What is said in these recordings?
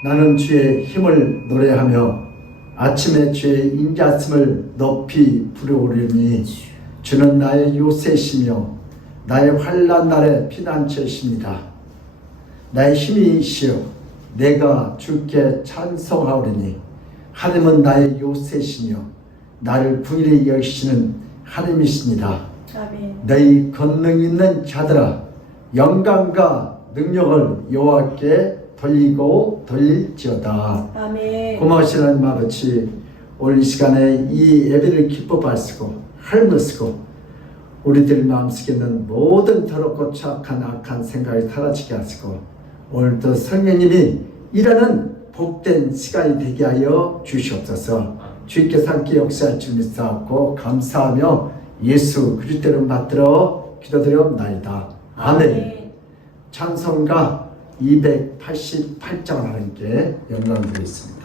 나는 주의 힘을 노래하며 아침에 주의 인자심을 높이 부르오리니 주는 나의 요새시며 나의 환난 날의 피난처이십니다. 나의 힘이시여 내가 주께 찬송하오리니 하나님은 나의 요새시며 나를 긍휼히 여기시는 하나님이십니다. 아멘. 너희 권능 있는 자들아 영광과 능력을 여호와께 돌리고 돌릴지어다. 아멘. 고마우신 하나님 아버지, 오늘 이 시간에 이 예배를 기뻐하시고 할머시고 우리들 마음속에 있는 모든 더럽고 추악한 악한 생각이 사라지게 하시고 오늘도 성령님이 일하는 복된 시간이 되게 하여 주시옵소서. 주께서 함께 역사할 줄 믿사옵고 감사하며 예수 그리스도를 받들어 기도드리옵나이다. 아멘. 찬송가 288장 하나님께 영광 드리겠습니다.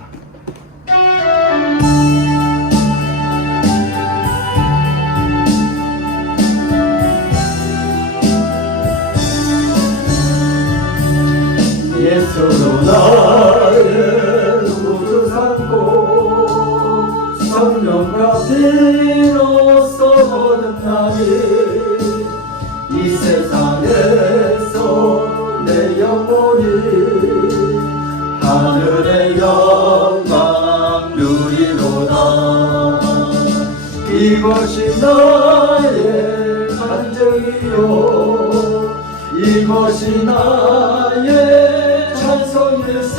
예수로 나를 구주 삼고 성령과 피로써 거듭나니 이 세상에서 내 영혼이 하늘의 영광 누리로다. 이것이 나의 간증이요 이것이 나의 찬송일세.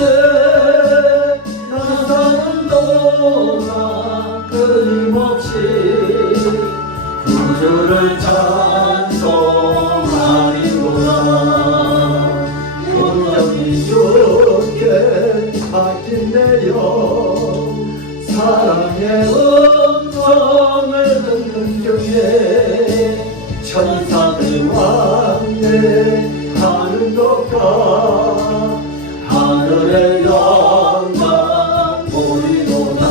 나 사는 동안 끊임없이 구주를 찬송하리로다. 온전히 주 하는 것과 하늘의 영광 보이도다.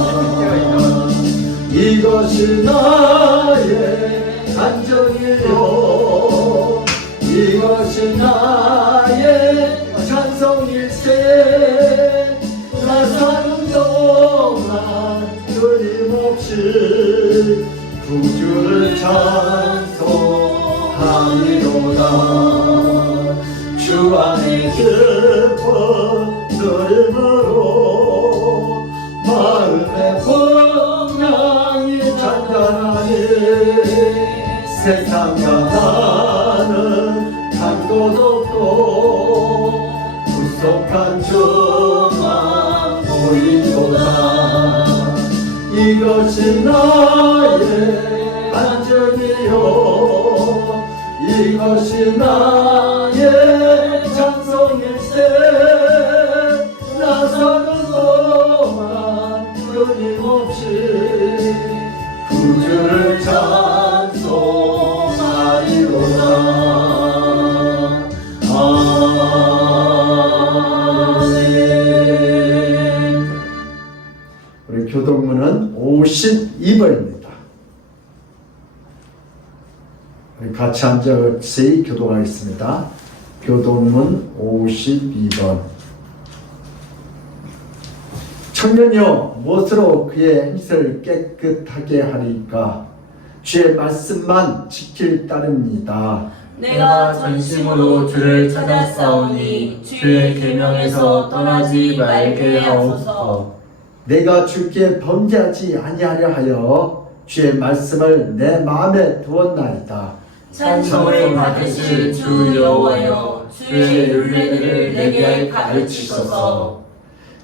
이것이 나의 간증이요 이것이 나의 찬송일세. 나 사는 동안 끊임없이 구주를 찬송하리로다. 주 안에 기뻐 누림으로 마음의 풍랑이 잔잔하니 세상과 나는 간 곳 없고 구속한 주만 보이도다. 이것이 나의 간증이요 이것이 나의 찬송일세. 나 사는 동안 끊임없이 구주를 찬송하리로다. 아멘. 우리 교동문은 52번입니다. 우리 같이 앉아 같이 교독하겠습니다. 교동문 52번. 청년이여 무엇으로 그의 행실을 깨끗하게 하리까? 주의 말씀만 지킬 따름이다. 내가 전심으로 주를 찾았사오니 주의 계명에서 떠나지 말게 하옵소서. 내가 주께 범죄하지 아니하려 하여 주의 말씀을 내 마음에 두었나이다. 찬송을 받으실 주 여호와여 주의 율례들을 내게 가르치소서.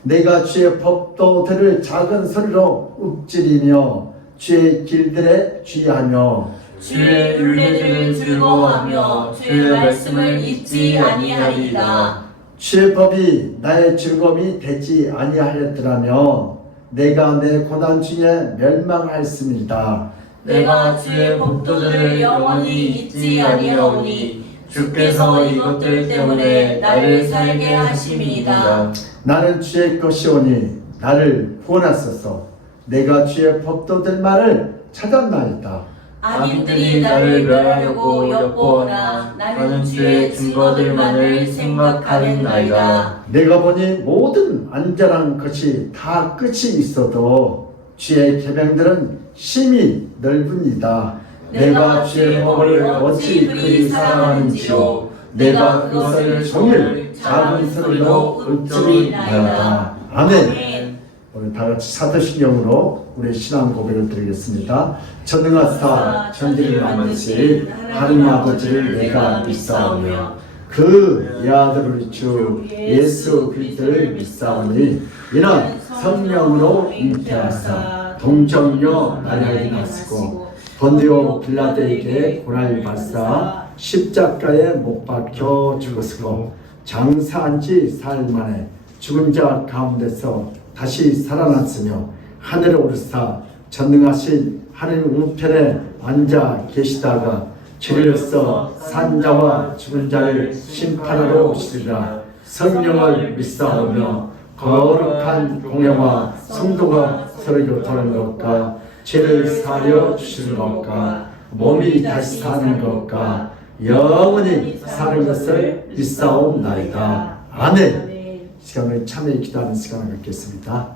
내가 주의 법도들을 작은 소리로 읊지리며 주의 길들에 주의하며 주의 율례들을 즐거워하며 주의 말씀을 잊지 아니하리이다. 주의 법이 나의 즐거움이 되지 아니하였더라며 내가 내 고난 중에 멸망하였습니다. 내가 주의 법도들을 영원히 잊지 아니하오니 주께서 이것들 때문에 나를 살게 하심이니이다. 나는 주의 것이오니 나를 구원하소서. 내가 주의 법도들만을 찾았나이다. 악인들이 나를 멸하려고 엿보오나 나는 주의 증거들만을 생각하는나이다. 내가 보니 모든 안전한 것이 다 끝이 있어도 주의 계명들은 심히 넓으니이다. 내가 주의 법을 어찌 그리 사랑하는지요. 내가 그것을 종일 작은 소리로 읊조리나이다. 아멘. 오늘 다 같이 사도신경으로 우리 신앙 고백을 드리겠습니다. 전능하사 천지를 만드신 하나님 아버지를 내가 믿사오며 그 아들 우리 주 예수 그리스도를 믿사오니 이는 성령으로 잉태하사 동정녀 마리아에게 나시고 본디오 빌라도에게 고난을 받사 십자가에 못 박혀 죽었고 장사한 지 사흘 만에 죽은 자 가운데서 다시 살아났으며 하늘에 오르사 전능하신 하나님 우편에 앉아 계시다가 주리로서 산자와 죽은 자를 심판하러 오시리라. 성령을 믿사오며 거룩한 공회와 성도가 서로 교통하는 것과 죄를 사하여 주시는 것과 몸이 다시 사는 것과 영원히 사는 것을 믿사옵나이다. 아멘. 시간을 참여히 기도하는 시간을 갖겠습니다.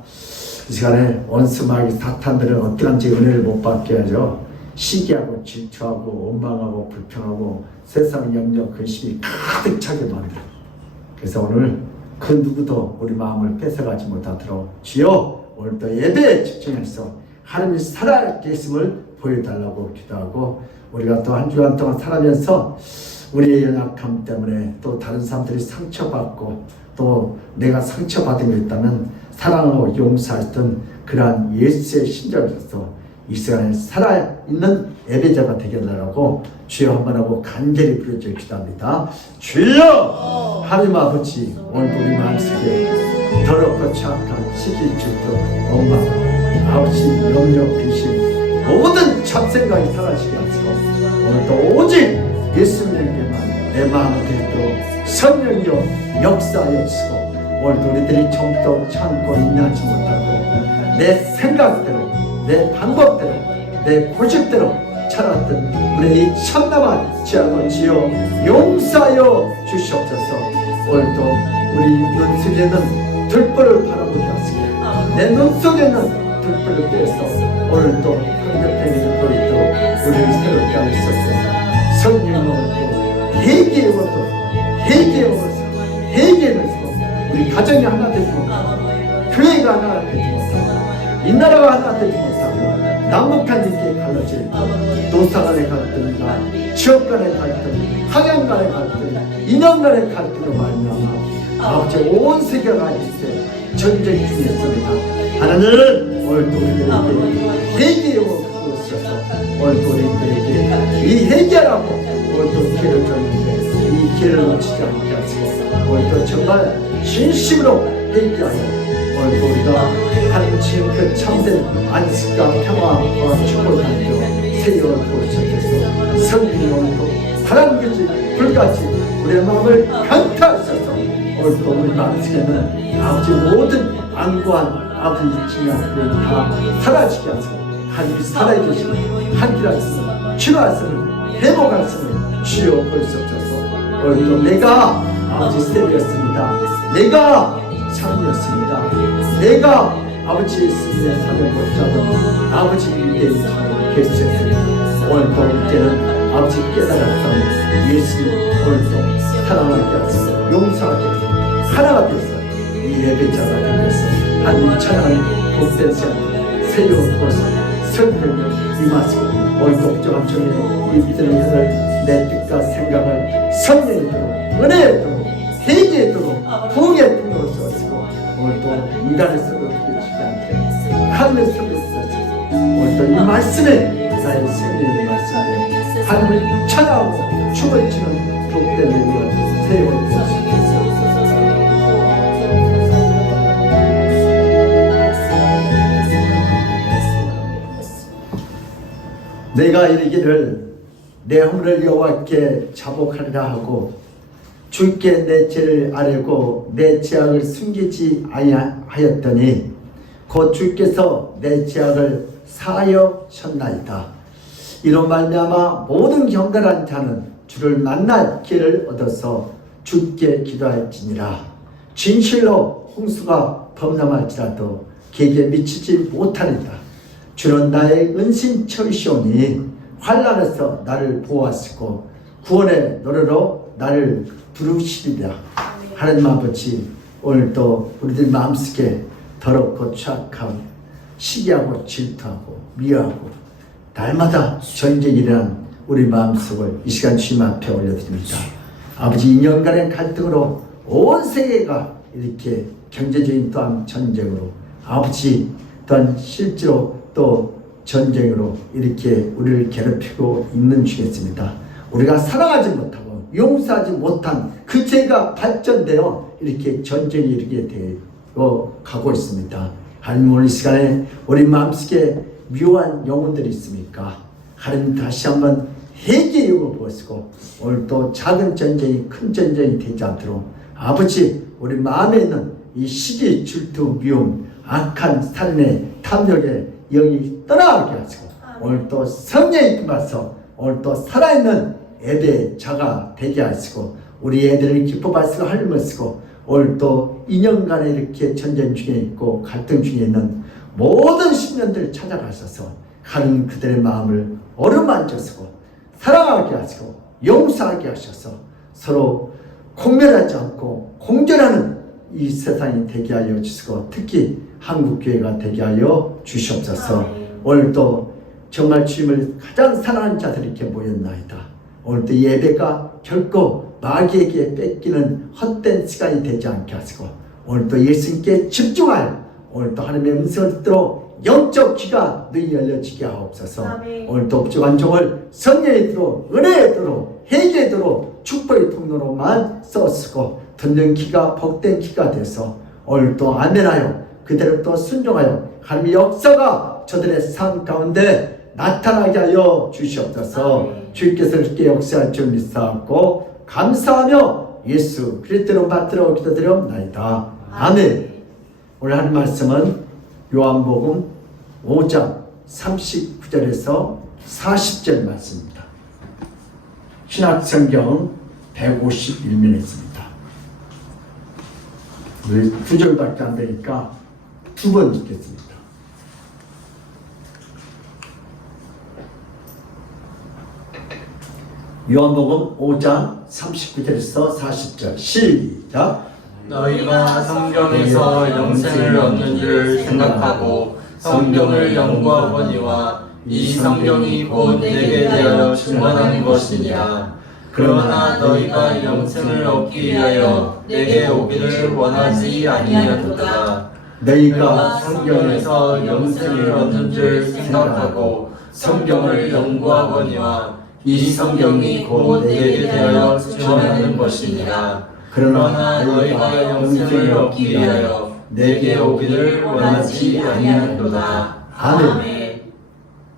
이 시간에 원수마귀 사탄들은 어떠한지 은혜를 못 받게 하죠. 시기하고 질투하고 원망하고 불평하고 세상 염려 근심이 가득 차게 만들어. 그래서 오늘 그 누구도 우리 마음을 뺏어가지 못하도록 주여 오늘도 예배에 집중해서 하나님이 살아있게 있음을 보여달라고 기도하고 우리가 또 한 주간 동안 살아면서 우리의 연약함 때문에 또 다른 사람들이 상처받고 또 내가 상처받은 게 있다면 사랑하고 용서했던 그러한 예수의 심정에서 이 시간에 살아있는 예배자가 되겠다라고 주여 한번 하고 간절히 부르짖어 기도합니다. 주여 하나님 아버지 오늘도 우리 마음속에 더럽고 착한 시기 질투 원망 아버지 염려 근심 모든 잡생각이 사라지게 하시고 오늘도 오직 예수님께만 내 마음을 드리도록 성령이여 역사하여 주시고 오늘도 우리들이 좀더 참고 인내하지 못하고 내 생각대로 내 방법대로 내 고집대로 살았던 우리의 이 참남한 죄악을 지어 용서하여 주시옵소서. 오늘도 우리 눈 속에는 들불을 바라보게 하시고 내 눈 속에는 들불을 떼서 오늘도 황급행위를 보이도록 우리를 새롭게 하셨소서. 성령은 오늘도 회개의 것도 회개의 것을 회개하면서 우리 가정이 하나 되지 못하고 교회가 하나 되지 못하고 이 나라가 하나 되지 못하고 남북한 이렇게 갈라질 노사 간의 갈등이나 지역 간의 갈등, 학양 간의 갈등, 인연 간의 갈등으로 말미암아 아버지 온 세계가 이제 전쟁 중에 있습니다. 하나님은 오늘도 우리들에게 회개의 영을 주셔서 오늘도 우리들에게 이 회개라고 오늘도 길을 줬는데 이 길을 놓치지 않게 하시고 오늘도 정말 진심으로 회개하여 오늘도 우리가 하나님 지금 그 참된 안식과 평화와 축복을 가지고 세월을 보여주셔서 성령이 오늘도 바람같이 불같이 우리의 마음을 강타하셔서 오늘도 우리 마음속에는 아버지 모든 안고한 아버지 중요한 다 사라지게 하시고 하나님이 살아계시고 함께하시는 치료하시는 회복하시는 주여 보여주셔서 오늘도 내가 아버지 세비였습니다. 내가 참이었습니다. 내가 아버지 예수님의 사명을 잡은 아버지 위대한 계시였습니다. 오늘도 이제는 아버지 깨달았던 예수님 오늘도 사랑하게 하시고 용서하게 하시고 하나가 되어서 이 예배자가 되어서 하나님 찬양하는 복된 시간 새로운 곳을 성령을 임하시고 오늘도 부족한 중에 이 믿음의 혀를 내 뜻과 생각을 성령이 도록 은혜에 도록 회개에 도록 부흥의 통로로 쓰시고 오늘도 인간의 속으로 부딪히지 않게 하늘의 속으로 쓰시고 오늘도 이 말씀에 나의 생명의 말씀에 하나님을 찬양하고 춤을 추는 복된 예배가 새로운 곳을 내가 이르기를 내 허물을 여호와께 자복하리라 하고 주께 내 죄를 아뢰고 내 죄악을 숨기지 아니하였더니 곧 주께서 내 죄악을 사하여 셨나이다. 이로 말미암아 모든 경건한 자는 주를 만날 기회를 얻어서 주께 기도할지니라. 진실로 홍수가 범람할지라도 그에게 미치지 못하리라. 주는 나의 은신처이시오니 환난에서 나를 보호하시고 구원의 노래로 나를 부르시리라. 하나님 아버지 오늘도 우리들 마음속에 더럽고 추악하고 시기하고 질투하고 미워하고 날마다 전쟁이 일어난 우리 마음속을 이 시간 주님 앞에 올려드립니다. 아버지 2년 간의 갈등으로 온 세계가 이렇게 경제적인 또한 전쟁으로 아버지 또한 실제로 또 전쟁으로 이렇게 우리를 괴롭히고 있는 중이었습니다. 우리가 사랑하지 못하고 용서하지 못한 그 죄가 발전되어 이렇게 전쟁이 이렇게 되어 가고 있습니다. 하나님 오늘 이 시간에 우리 마음속에 묘한 영혼들이 있습니까? 하나님 다시 한번 회개의 영을 보시고 오늘 또 작은 전쟁이 큰 전쟁이 되지 않도록 아버지 우리 마음에 있는 이 시기 질투 미움 악한 살인의 탐욕의 영이 떠나게 하시고 오늘 또 성령이 임하서 오늘 또 살아있는 예배자가 되게 하시고 우리 애들을 기뻐하시고 할머시고 오늘 또 2년간에 이렇게 전쟁 중에 있고 갈등 중에 있는 모든 10년들을 찾아가셔서 하나님 그들의 마음을 어루만져시고 사랑하게 하시고 용서하게 하셔서 서로 공멸하지 않고 공존하는 이 세상이 되게 하여 주시고 특히 한국교회가 되게 하여 주시옵소서. 오늘도 정말 주님을 가장 사랑하는 자들이 이렇게 모였나이다. 오늘도 예배가 결코 마귀에게 뺏기는 헛된 시간이 되지 않게 하시고 오늘도 예수님께 집중할 오늘도 하나님의 음성을 듣도록 영적 귀가 능히 열려지게 하옵소서. 오늘도 부족한 종을 성령의 도로 은혜의 도로 회개의 도로 축복의 통로로만 써쓰고 듣는 귀가 복된 귀가 돼서 오늘도 아멘하여 그대로 또 순종하여 하나님의 역사가 저들의 삶 가운데 나타나게 하여 주시옵소서. 주께서 이렇게 역사할 줄 믿사옵고 감사하며 예수 그리스도로 받들어 기도드리옵나이다. 아멘. 오늘 하는 말씀은 요한복음 5장 39절에서 40절 말씀입니다. 신약성경 151면에 있습니다. 우리 2절밖에 안 되니까 2번 읽겠습니다. 요한복음 5장 39절에서 40절 시작. 너희가 성경에서 영생을 얻는 줄 생각하고 성경을 연구하거니와 이 성경이 곧 내게 대하여 증언하는 것이니라. 그러나 너희가 영생을 얻기 위하여 내게 오기를 원하지 아니하도다. 너희가 성경에서 영생을 얻는 줄 생각하고 성경을 연구하거니와 이 성경이 곧 내게 대하여 증언하는 것이니라. 그러나 너희가 영생을 얻기 위하여 내게 오기를 원하지 아니하도다. 아멘.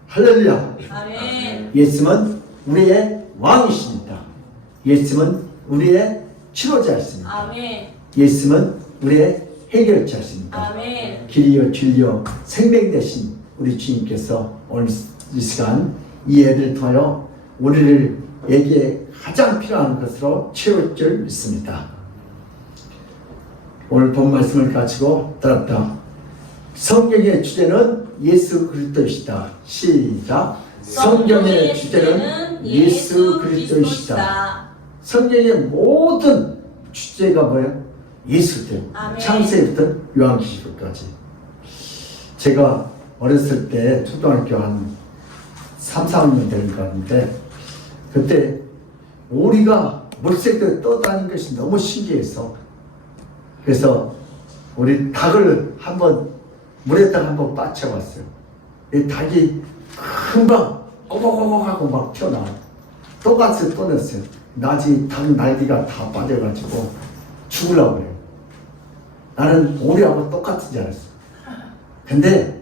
할렐루야. 아멘. 예수는 우리의 왕이십니다. 예수는 우리의 치료자이십니다. 아멘. 예수는 우리의 해결자이십니다. 아멘. 길이요 진리요 생명 되신 우리 주님께서 오늘 이 시간 이 예를 통하여 우리에게 가장 필요한 것으로 채울 줄 믿습니다. 오늘 본 말씀을 가지고 따랐다. 성경의 주제는 예수 그리스도이시다. 시작. 성경의 주제는 예수 그리스도이시다. 성경의 모든 주제가 뭐예요? 예수들. 창세기부터 요한계시록까지. 제가 어렸을 때 초등학교 한 3, 4학년 되는 것 같은데 그때 오리가 물새에 떠다니는 것이 너무 신기해서 그래서 우리 닭을 한번 물에다가 한번 빠쳐봤어요. 이 닭이 금방 꼬박꼬박 하고 막 튀어나와요. 똑같이 떠냈어요. 나중에 닭 날개가 다 빠져가지고 죽으려고 그래요. 나는 오리하고 똑같은 줄 알았어. 근데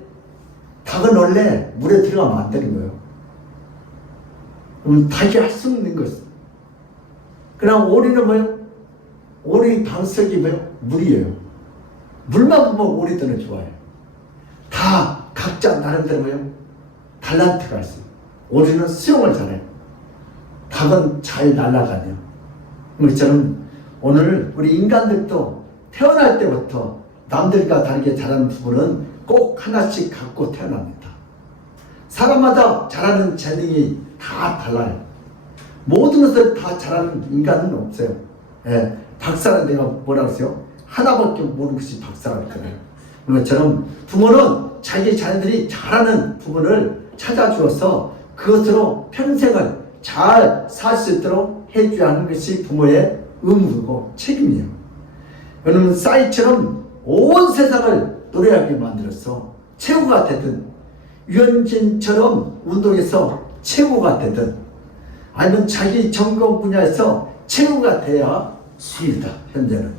닭은 원래 물에 들어가면 안 되는 거예요. 닭이 할 수 없는 것은. 그럼 오리는 뭐예요? 오리 방석이 뭐예요? 물이에요. 물만 보면 오리들은 좋아해요. 다 각자 나름대로 뭐예요? 달란트가 있어요. 오리는 수영을 잘해요. 닭은 잘 날아가네요. 우리처럼 오늘 우리 인간들도 태어날 때부터 남들과 다르게 잘하는 부분은 꼭 하나씩 갖고 태어납니다. 사람마다 잘하는 재능이 다 달라요. 모든 것을 다 잘하는 인간은 없어요. 예, 박사는 내가 뭐라고 했어요? 하나밖에 모르는 것이 박사라고 그래요. 그것처럼 부모는 자기 자녀들이 잘하는 부분을 찾아주어서 그것으로 평생을 잘 살 수 있도록 해줘야 하는 것이 부모의 의무고 책임이에요. 여러분 싸이처럼 온 세상을 노래하게 만들어서 최고가 되든 유현진처럼 운동에서 최고가 되든 아니면 자기 전공 분야에서 최고가 돼야 수위다. 현재는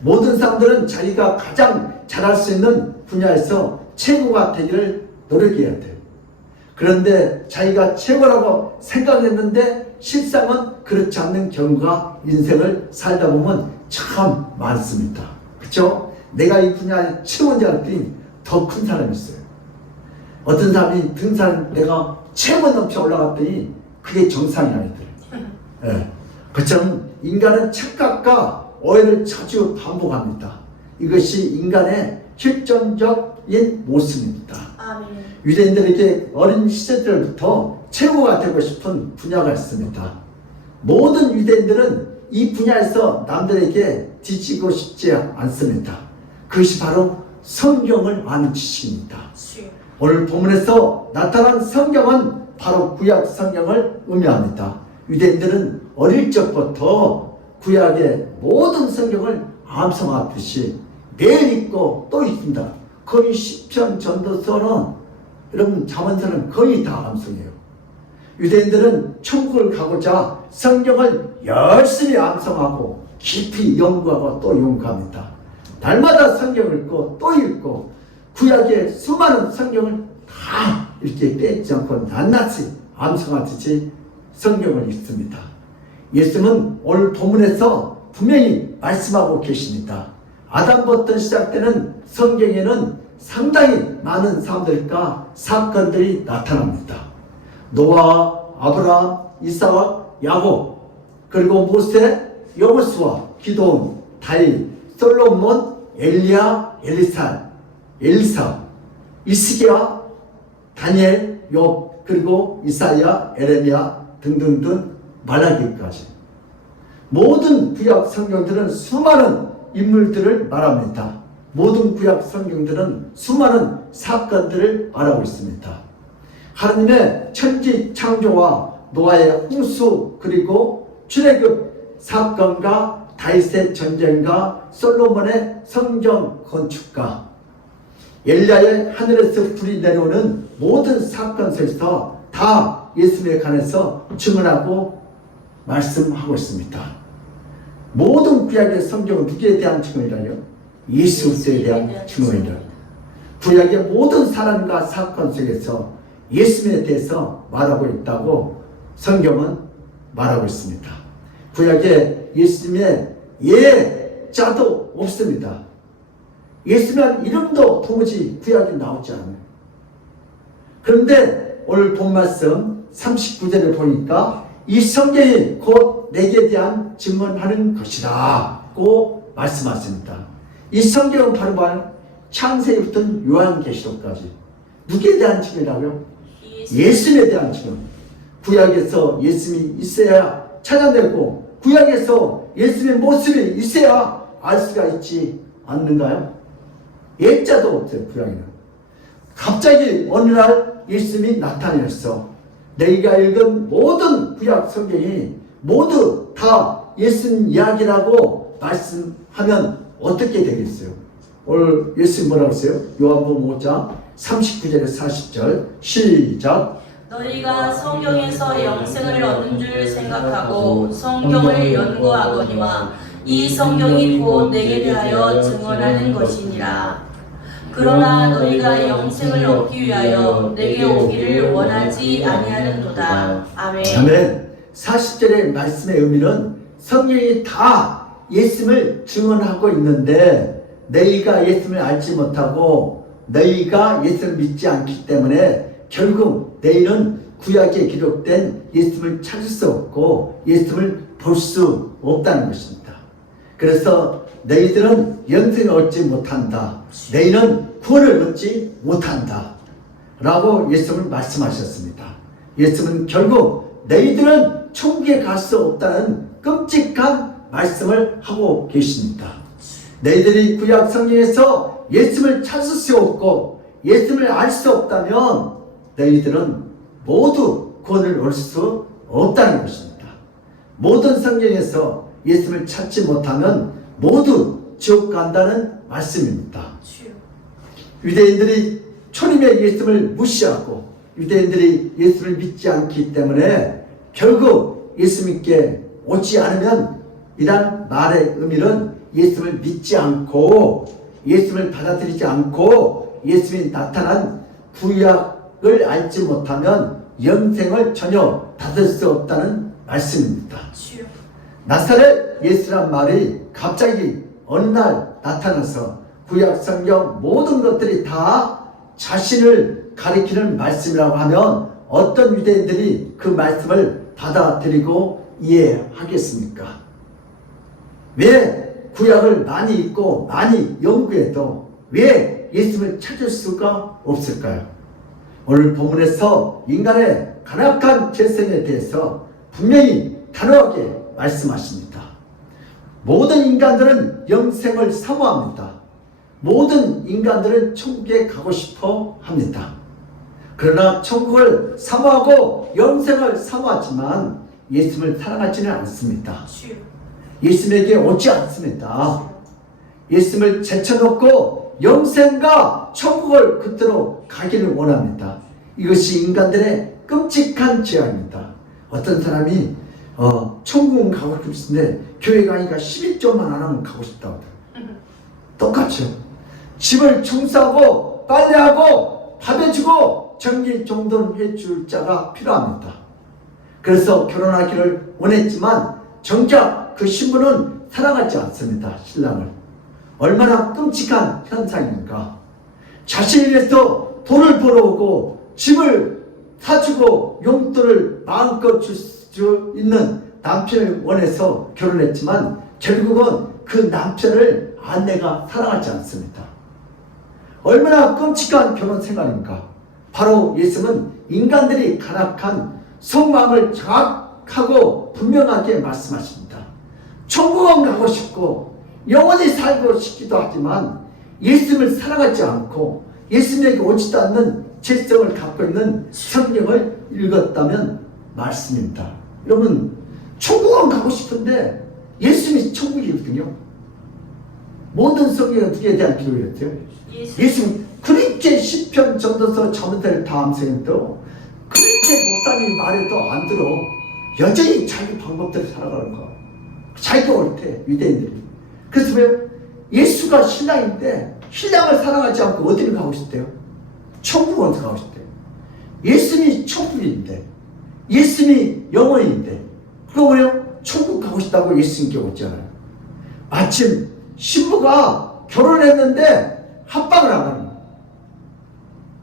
모든 사람들은 자기가 가장 잘할 수 있는 분야에서 최고가 되기를 노력해야 돼요. 그런데 자기가 최고라고 생각했는데 실상은 그렇지 않는 경우가 인생을 살다 보면 참 많습니다. 그렇죠? 내가 이 분야에 최고인 줄 알았더니 더 큰 사람이 있어요. 어떤 사람이 등산 내가 최고 넘쳐 올라갔더니 그게 정상이 아니더래요. 예. 그처럼 인간은 착각과 오해를 자주 반복합니다. 이것이 인간의 실존적인 모습입니다. 아멘. 유대인들에게 어린 시절부터 최고가 되고 싶은 분야가 있습니다. 모든 유대인들은 이 분야에서 남들에게 뒤지고 싶지 않습니다. 그것이 바로 성경을 아는 지식입니다. 오늘 본문에서 나타난 성경은 바로 구약 성경을 의미합니다. 유대인들은 어릴 적부터 구약의 모든 성경을 암송하듯이 매일 읽고 또 읽습니다. 거의 시편, 전도서는 여러분 잠언서는 거의 다 암송해요. 유대인들은 천국을 가고자 성경을 열심히 암송하고 깊이 연구하고 또 연구합니다. 날마다 성경을 읽고 또 읽고 구약의 수많은 성경을 다 이렇게 빼지 않고 낱낱이 암송하듯이 성경을 읽습니다. 예수님은 오늘 본문에서 분명히 말씀하고 계십니다. 아담부터 시작되는 성경에는 상당히 많은 사람들과 사건들이 나타납니다. 노아, 아브라함, 이삭, 야곱, 그리고 모세, 여호수아, 기도온, 다윗, 솔로몬, 엘리야, 엘리사, 이스기야, 다니엘, 욥, 그리고 이사야, 에레미야 등등등 말라기까지 모든 구약 성경들은 수많은 인물들을 말합니다. 모든 구약 성경들은 수많은 사건들을 말하고 있습니다. 하나님의 천지 창조와 노아의 홍수, 그리고 출애굽 사건과 다윗의 전쟁과 솔로몬의 성전 건축과 엘리야의 하늘에서 불이 내려오는 모든 사건 속에서 다 예수님에 관해서 증언하고 말씀하고 있습니다. 모든 구약의 성경은 누구에 대한 증언이라요? 예수 그리스도에 대한 증언이라. 구약의 모든 사람과 사건 속에서 예수님에 대해서 말하고 있다고 성경은 말하고 있습니다. 구약에 예수님의 예자도 없습니다. 예수님의 이름도 도무지 구약에 나오지 않아요. 그런데 오늘 본 말씀 39절을 보니까 이 성경이 곧 내게 대한 증언하는 것이라고 말씀하십니다. 이 성경은 바로 창세기부터 요한계시록까지 누구에 대한 증언이라고요? 예수님에 대한 증언. 구약에서 예수님이 있어야 찾아내고 구약에서 예수님의 모습이 있어야 알 수가 있지 않는가요? 예자도 없어요. 구약에는. 갑자기 어느 날 예수님이 나타났어. 내가 읽은 모든 구약 성경이 모두 다 예수님 이야기라고 말씀하면 어떻게 되겠어요? 오늘 예수님 뭐라고 했어요? 요한복음 5장 39절에 40절 시작. 너희가 성경에서 영생을 얻는 줄 생각하고 성경을 연구하거니와 이 성경이 곧 내게 대하여 증언하는 것이니라. 그러나 너희가 영생을 얻기 위하여 내게 오기를 원하지 아니하는도다. 아멘. 아멘. 40절의 말씀의 의미는 성경이 다 예수님을 증언하고 있는데 너희가 예수님을 알지 못하고 너희가 예수를 믿지 않기 때문에 결국 너희는 구약에 기록된 예수님을 찾을 수 없고 예수님을 볼 수 없다는 것입니다. 그래서 너희들은 영생을 얻지 못한다. 너희는 구원을 얻지 못한다. 라고 예수님은 말씀하셨습니다. 예수님은 결국 너희들은 천국에 갈 수 없다는 끔찍한 말씀을 하고 계십니다. 너희들이 구약 성경에서 예수님을 찾을 수 없고 예수님을 알 수 없다면 너희들은 모두 구원을 얻을 수 없다는 것입니다. 모든 성경에서 예수님을 찾지 못하면 모두 지옥 간다는 말씀입니다. 유대인들이 초림의 예수님을 무시하고 유대인들이 예수를 믿지 않기 때문에 결국 예수님께 오지 않으면 이란 말의 의미는 예수님을 믿지 않고 예수님을 받아들이지 않고 예수님이 나타난 구약을 알지 못하면 영생을 전혀 받을 수 없다는 말씀입니다. 나사렛 예수란 말이 갑자기 어느 날 나타나서 구약 성경 모든 것들이 다 자신을 가리키는 말씀이라고 하면 어떤 유대인들이 그 말씀을 받아들이고 이해하겠습니까? 왜 구약을 많이 읽고 많이 연구해도 왜 예수님을 찾을 수가 없을까요? 오늘 본문에서 인간의 간악한 죄성에 대해서 분명히 단호하게 말씀하십니다. 모든 인간들은 영생을 사모합니다. 모든 인간들은 천국에 가고 싶어 합니다. 그러나 천국을 사모하고 영생을 사모하지만 예수님을 사랑하지는 않습니다. 예수님에게 오지 않습니다. 예수님을 제쳐놓고 영생과 천국을 그대로 가기를 원합니다. 이것이 인간들의 끔찍한 죄악입니다. 어떤 사람이 천국은 가고 싶은데 교회 가니까 11조만 안 하면 가고 싶다고 하더라고요. 똑같죠. 집을 청소하고 빨래하고 밥 해주고 전기 정돈 해줄 자가 필요합니다. 그래서 결혼하기를 원했지만 정작 그 신부는 사랑하지 않습니다. 신랑을. 얼마나 끔찍한 현상인가. 자신을 위해서 돈을 벌어오고 집을 사주고 용돈을 마음껏 줄 수 있는 남편을 원해서 결혼했지만 결국은 그 남편을 아내가 사랑하지 않습니다. 얼마나 끔찍한 결혼 생활인가. 바로 예수는 인간들이 간악한 속마음을 정확하고 분명하게 말씀하십니다. 천국은 가고 싶고 영원히 살고 싶기도 하지만 예수님을 사랑하지 않고 예수님에게 오지도 않는 질성을 갖고 있는 성경을 읽었다면 말씀입니다. 여러분, 천국은 가고 싶은데 예수님이 천국이거든요. 모든 성경은 누구에 대한 기록이었죠? 예수님 그렇게 시편 전도서 전도를 다 암송해도 그렇게 목사님 말해도 안 들어. 여전히 자기 방법대로 살아가는 거. 자기가 옳대, 유대인들이. 그래서 왜 예수가 신랑인데 신랑을 사랑하지 않고 어디를 가고 싶대요? 천국을 가고 싶대요. 예수님이 천국인데, 예수님이 영원인데, 그거 뭐예요? 천국 가고 싶다고 예수님께 오잖아요. 마침 신부가 결혼했는데 합방을 안 하는 거예요.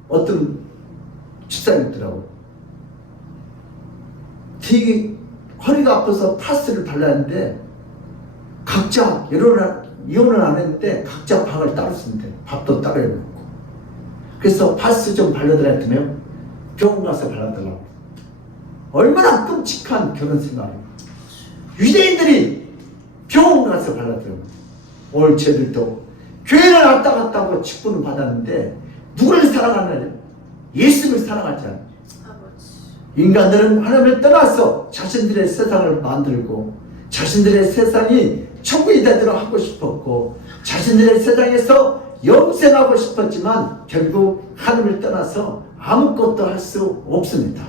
어떤 집사님들하고 되게 허리가 아파서 파스를 발랐는데 각자 이혼을 안 했는데 각자 방을 따로 쓰면 돼요. 밥도 따로 해놓고. 그래서 파스 좀 발라달라 했더니 병원 가서 발라달라고. 얼마나 끔찍한 결혼 생활이에요. 유대인들이 병원 가서 발라달라고. 오늘 쟤들도 교회를 왔다 갔다 하고 직분을 받았는데 누구를 사랑하느냐? 예수를 사랑하지 않아요. 인간들은 하나님을 떠나서 자신들의 세상을 만들고 자신들의 세상이 천국이 되도록 하고 싶었고 자신들의 세상에서 영생하고 싶었지만 결국 하나님을 떠나서 아무것도 할 수 없습니다.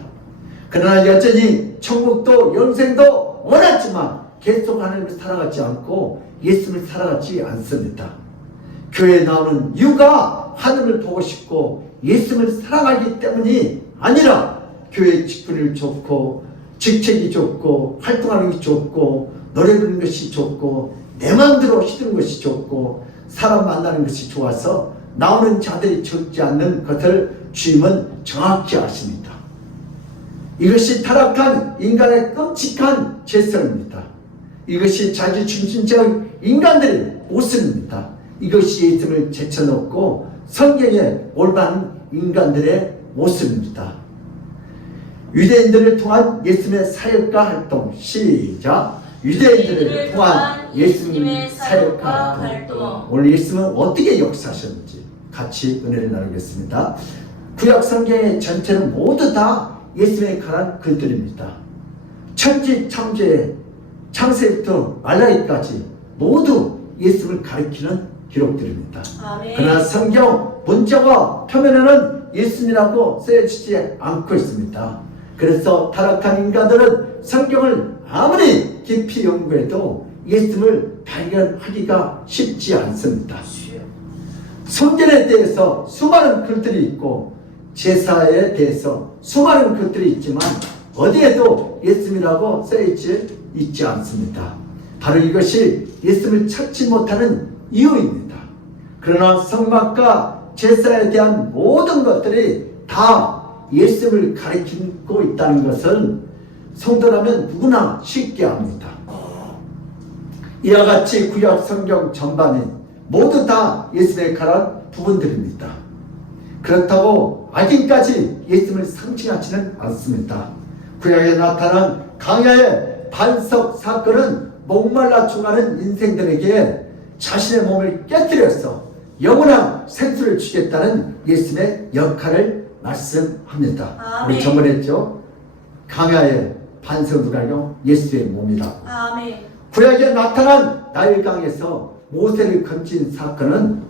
그러나 여전히 천국도 영생도 원했지만 계속 하나님을 살아가지 않고 예수님을 살아가지 않습니다. 교회에 나오는 이유가 하나님을 보고 싶고 예수님을 사랑하기 때문이 아니라 교회 직분이 좋고 직책이 좋고 활동하는 것이 좋고 노래 부르는 것이 좋고 내 마음대로 시드는 것이 좋고 사람 만나는 것이 좋아서 나오는 자들이 적지 않는 것을 주님은 정확히 아십니다. 이것이 타락한 인간의 끔찍한 죄성입니다. 이것이 자기중심적 인간들의 모습입니다. 이것이 예수님을 제쳐놓고 성경에 올바른 인간들의 모습입니다. 유대인들을 통한 예수님의 사역과 활동. 시작. 유대인들을 통한 예수님의 사역과 활동. 오늘 예수님은 어떻게 역사하셨는지 같이 은혜를 나누겠습니다. 구약 성경의 전체는 모두 다 예수님에 관한 글들입니다. 천지 창조의 창세부터 말라기까지 모두 예수님을 가리키는 기록들입니다. 아멘. 그러나 성경 문자와 표면에는 예수님이라고 쓰여지지 않고 있습니다. 그래서 타락한 인간들은 성경을 아무리 깊이 연구해도 예수님을 발견하기가 쉽지 않습니다. 성전에 대해서 수많은 글들이 있고 제사에 대해서 수많은 글들이 있지만 어디에도 예수님이라고 쓰여있지 않습니다. 바로 이것이 예수님을 찾지 못하는 이유입니다. 그러나 성막과 제사에 대한 모든 것들이 다 예수님을 가리키고 있다는 것은 성도라면 누구나 쉽게 압니다. 이와 같이 구약 성경 전반이 모두 다 예수님에 관한 부분들입니다. 그렇다고 아직까지 예수님을 상징하지는 않습니다. 구약에 나타난 강야의 반석 사건은 목말라 죽어가는 인생들에게 자신의 몸을 깨뜨려서 영원한 생수를 주겠다는 예수님의 역할을 말씀합니다. 아멘. 우리 저번에 했죠. 강야의 반석 누가요? 예수의 몸이라고. 아멘. 구약에 나타난 나일강에서 모세를 건진 사건은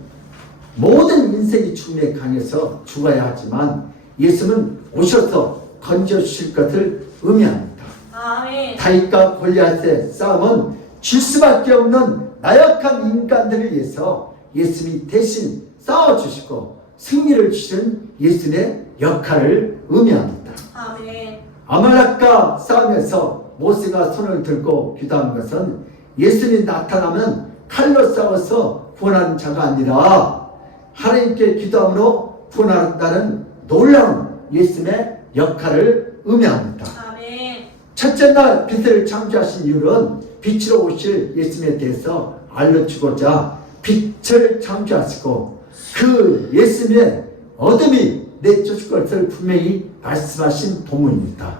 모든 인생이 죽음의 강에서 죽어야 하지만 예수는 오셔서 건져주실 것을 의미합니다. 아멘. 다윗과 골리앗의 싸움은 질 수밖에 없는 나약한 인간들을 위해서 예수님이 대신 싸워주시고 승리를 주신 예수님의 역할을 의미합니다. 아멘. 아말렉과 싸움에서 모세가 손을 들고 기도한 것은 예수님이 나타나면 칼로 싸워서 구원하는 자가 아니라 하나님께 기도함으로 구원한다는 놀라운 예수님의 역할을 의미합니다. 아멘. 첫째 날 빛을 창조하신 이유는 빛으로 오실 예수님에 대해서 알려주고자 빛을 창조하시고 그 예수님의 어둠이 내쫓을 것을 분명히 말씀하신 본문입니다.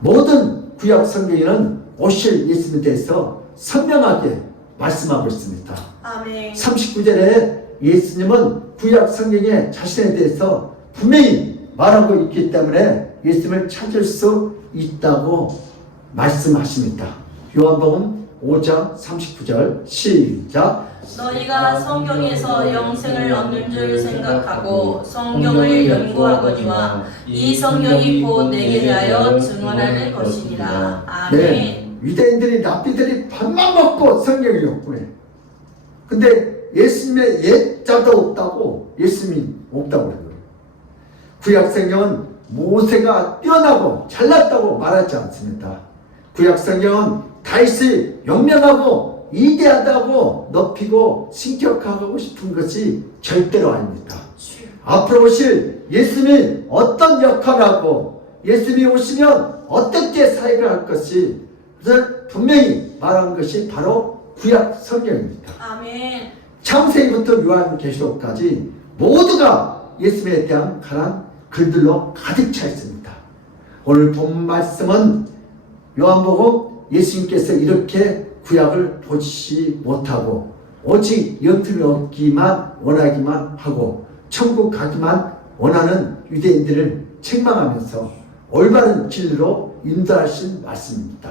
모든 구약 성경에는 오실 예수님에 대해서 선명하게 말씀하고 있습니다. 아멘. 39절에 예수님은 구약 성경에 자신에 대해서 분명히 말하고 있기 때문에 예수님을 찾을 수 있다고 말씀하십니다. 요한복음 5장 39절 시작. 너희가 성경에서 영생을 얻는 줄 생각하고 성경을 연구하거니와 이 성경이 곧 내게 대하여 증언하는 것이니라. 아멘. 네, 유대인들이 랍비들이 밥만 먹고 성경을 연구해. 근데 예수님의 옛자도 없다고 예수님이 없다고 그래요. 구약 성경은 모세가 뛰어나고 잘났다고 말하지 않습니다. 구약 성경은 다윗이 영명하고 이대하다고 높이고 신격하고 싶은 것이 절대로 아닙니다. 앞으로 오실 예수님이 어떤 역할을 하고 예수님이 오시면 어떻게 사역을 할 것이 분명히 말한 것이 바로 구약 성경입니다. 아멘. 창세기부터 요한계시록까지 모두가 예수님에 대한 관한 글들로 가득 차 있습니다. 오늘 본 말씀은 요한복음 예수님께서 이렇게 구약을 보지 못하고 오직 영생을 얻기만 원하기만 하고 천국 가기만 원하는 유대인들을 책망하면서 올바른 진리로 인도하신 말씀입니다.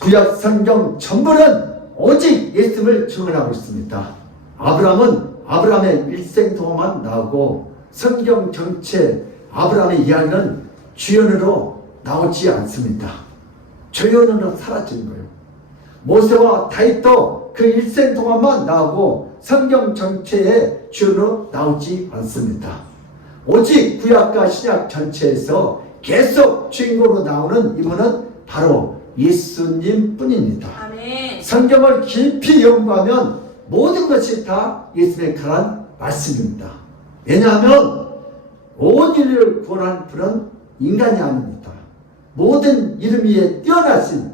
구약 성경 전부는 오직 예수님을 증언하고 있습니다. 아브라함은 아브라함의 일생 동안만 나오고 성경 전체 아브라함의 이야기는 주연으로 나오지 않습니다. 조연으로 사라진 거예요. 모세와 다윗도 그 일생 동안만 나오고 성경 전체의 주연으로 나오지 않습니다. 오직 구약과 신약 전체에서 계속 주인공으로 나오는 이분은 바로 예수님 뿐입니다. 아멘. 성경을 깊이 연구하면 모든 것이 다 예수님의 관한 말씀입니다. 왜냐하면 온 인류를 구원하는 분은 인간이 아닙니다. 모든 이름 위에 뛰어나신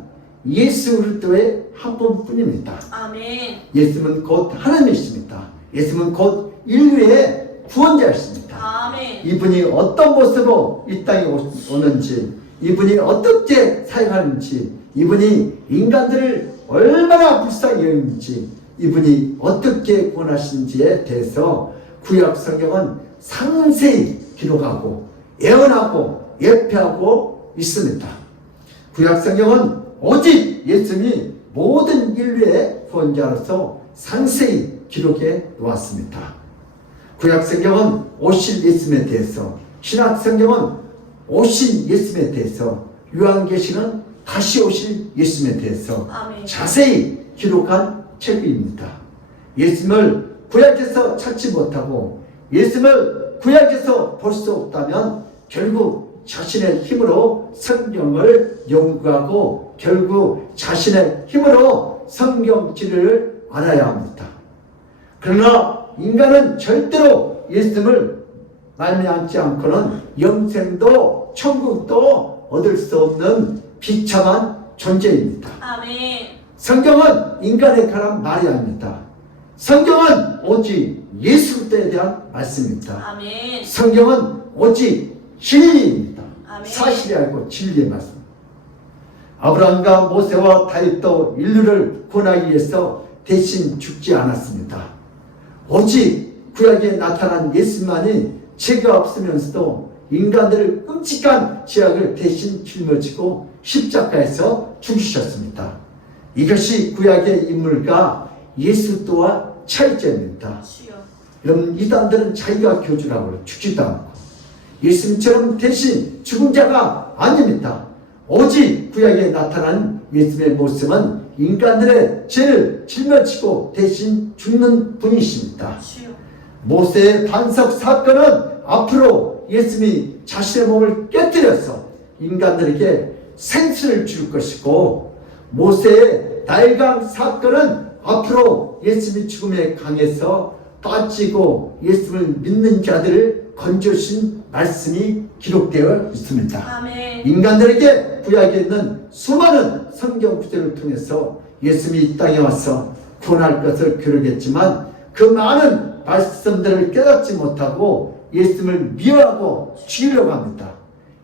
예수 그리스도의 한 분뿐입니다. 아멘. 예수님은 곧 하나님이십니다. 예수님은 곧 인류의 구원자이십니다. 아멘. 이분이 어떤 모습으로 이 땅에 오는지, 이분이 어떻게 사역하는지, 이분이 인간들을 얼마나 불쌍히 여기는지, 이분이 어떻게 구원하시는지에 대해서 구약 성경은 상세히 기록하고 예언하고 예표하고 있습니다. 구약 성경은 오직 예수님이 모든 인류의 구원자로서 상세히 기록해 놓았습니다. 구약 성경은 오실 예수님에 대해서, 신약 성경은 오신 예수님에 대해서, 요한계시는 다시 오실 예수님에 대해서 아멘. 자세히 기록한 책입니다. 예수님을 구약에서 찾지 못하고 예수님을 구약에서 볼 수 없다면 결국 자신의 힘으로 성경을 연구하고 결국 자신의 힘으로 성경 진리를 알아야 합니다. 그러나 인간은 절대로 예수님을 말미암지 않고는 영생도 천국도 얻을 수 없는 비참한 존재입니다. 아멘. 성경은 인간에 관한 말이 아닙니다. 성경은 오직 예수 그리스도에 대한 말씀입니다. 아멘. 성경은 오직 진리입니다. 아멘. 사실이 아니고 진리의 말씀. 아브라함과 모세와 다윗도 인류를 구원하기 위해서 대신 죽지 않았습니다. 오직 구약에 나타난 예수만이 죄가 없으면서도 인간들을 끔찍한 죄악을 대신 짊어지고 십자가에서 죽으셨습니다. 이것이 구약의 인물과 예수 또한 차이점입니다. 여러분, 이단들은 자기가 교주라고 죽지도 않고 예수님처럼 대신 죽은 자가 아닙니다. 오직 구약에 나타난 예수님의 모습은 인간들의 죄를 짊어지고 대신 죽는 분이십니다. 모세의 반석 사건은 앞으로 예수님이 자신의 몸을 깨뜨려서 인간들에게 생수를 줄 것이고, 모세의 나일강 사건은 앞으로 예수님의 죽음의 강에서 빠지고 예수님을 믿는 자들을 건져주신 말씀이 기록되어 있습니다. 아멘. 인간들에게 구약에 있는 수많은 성경 구절을 통해서 예수님이 이 땅에 와서 구원할 것을 기록했지만 그 많은 말씀들을 깨닫지 못하고 예수님을 미워하고 죽이려고 합니다.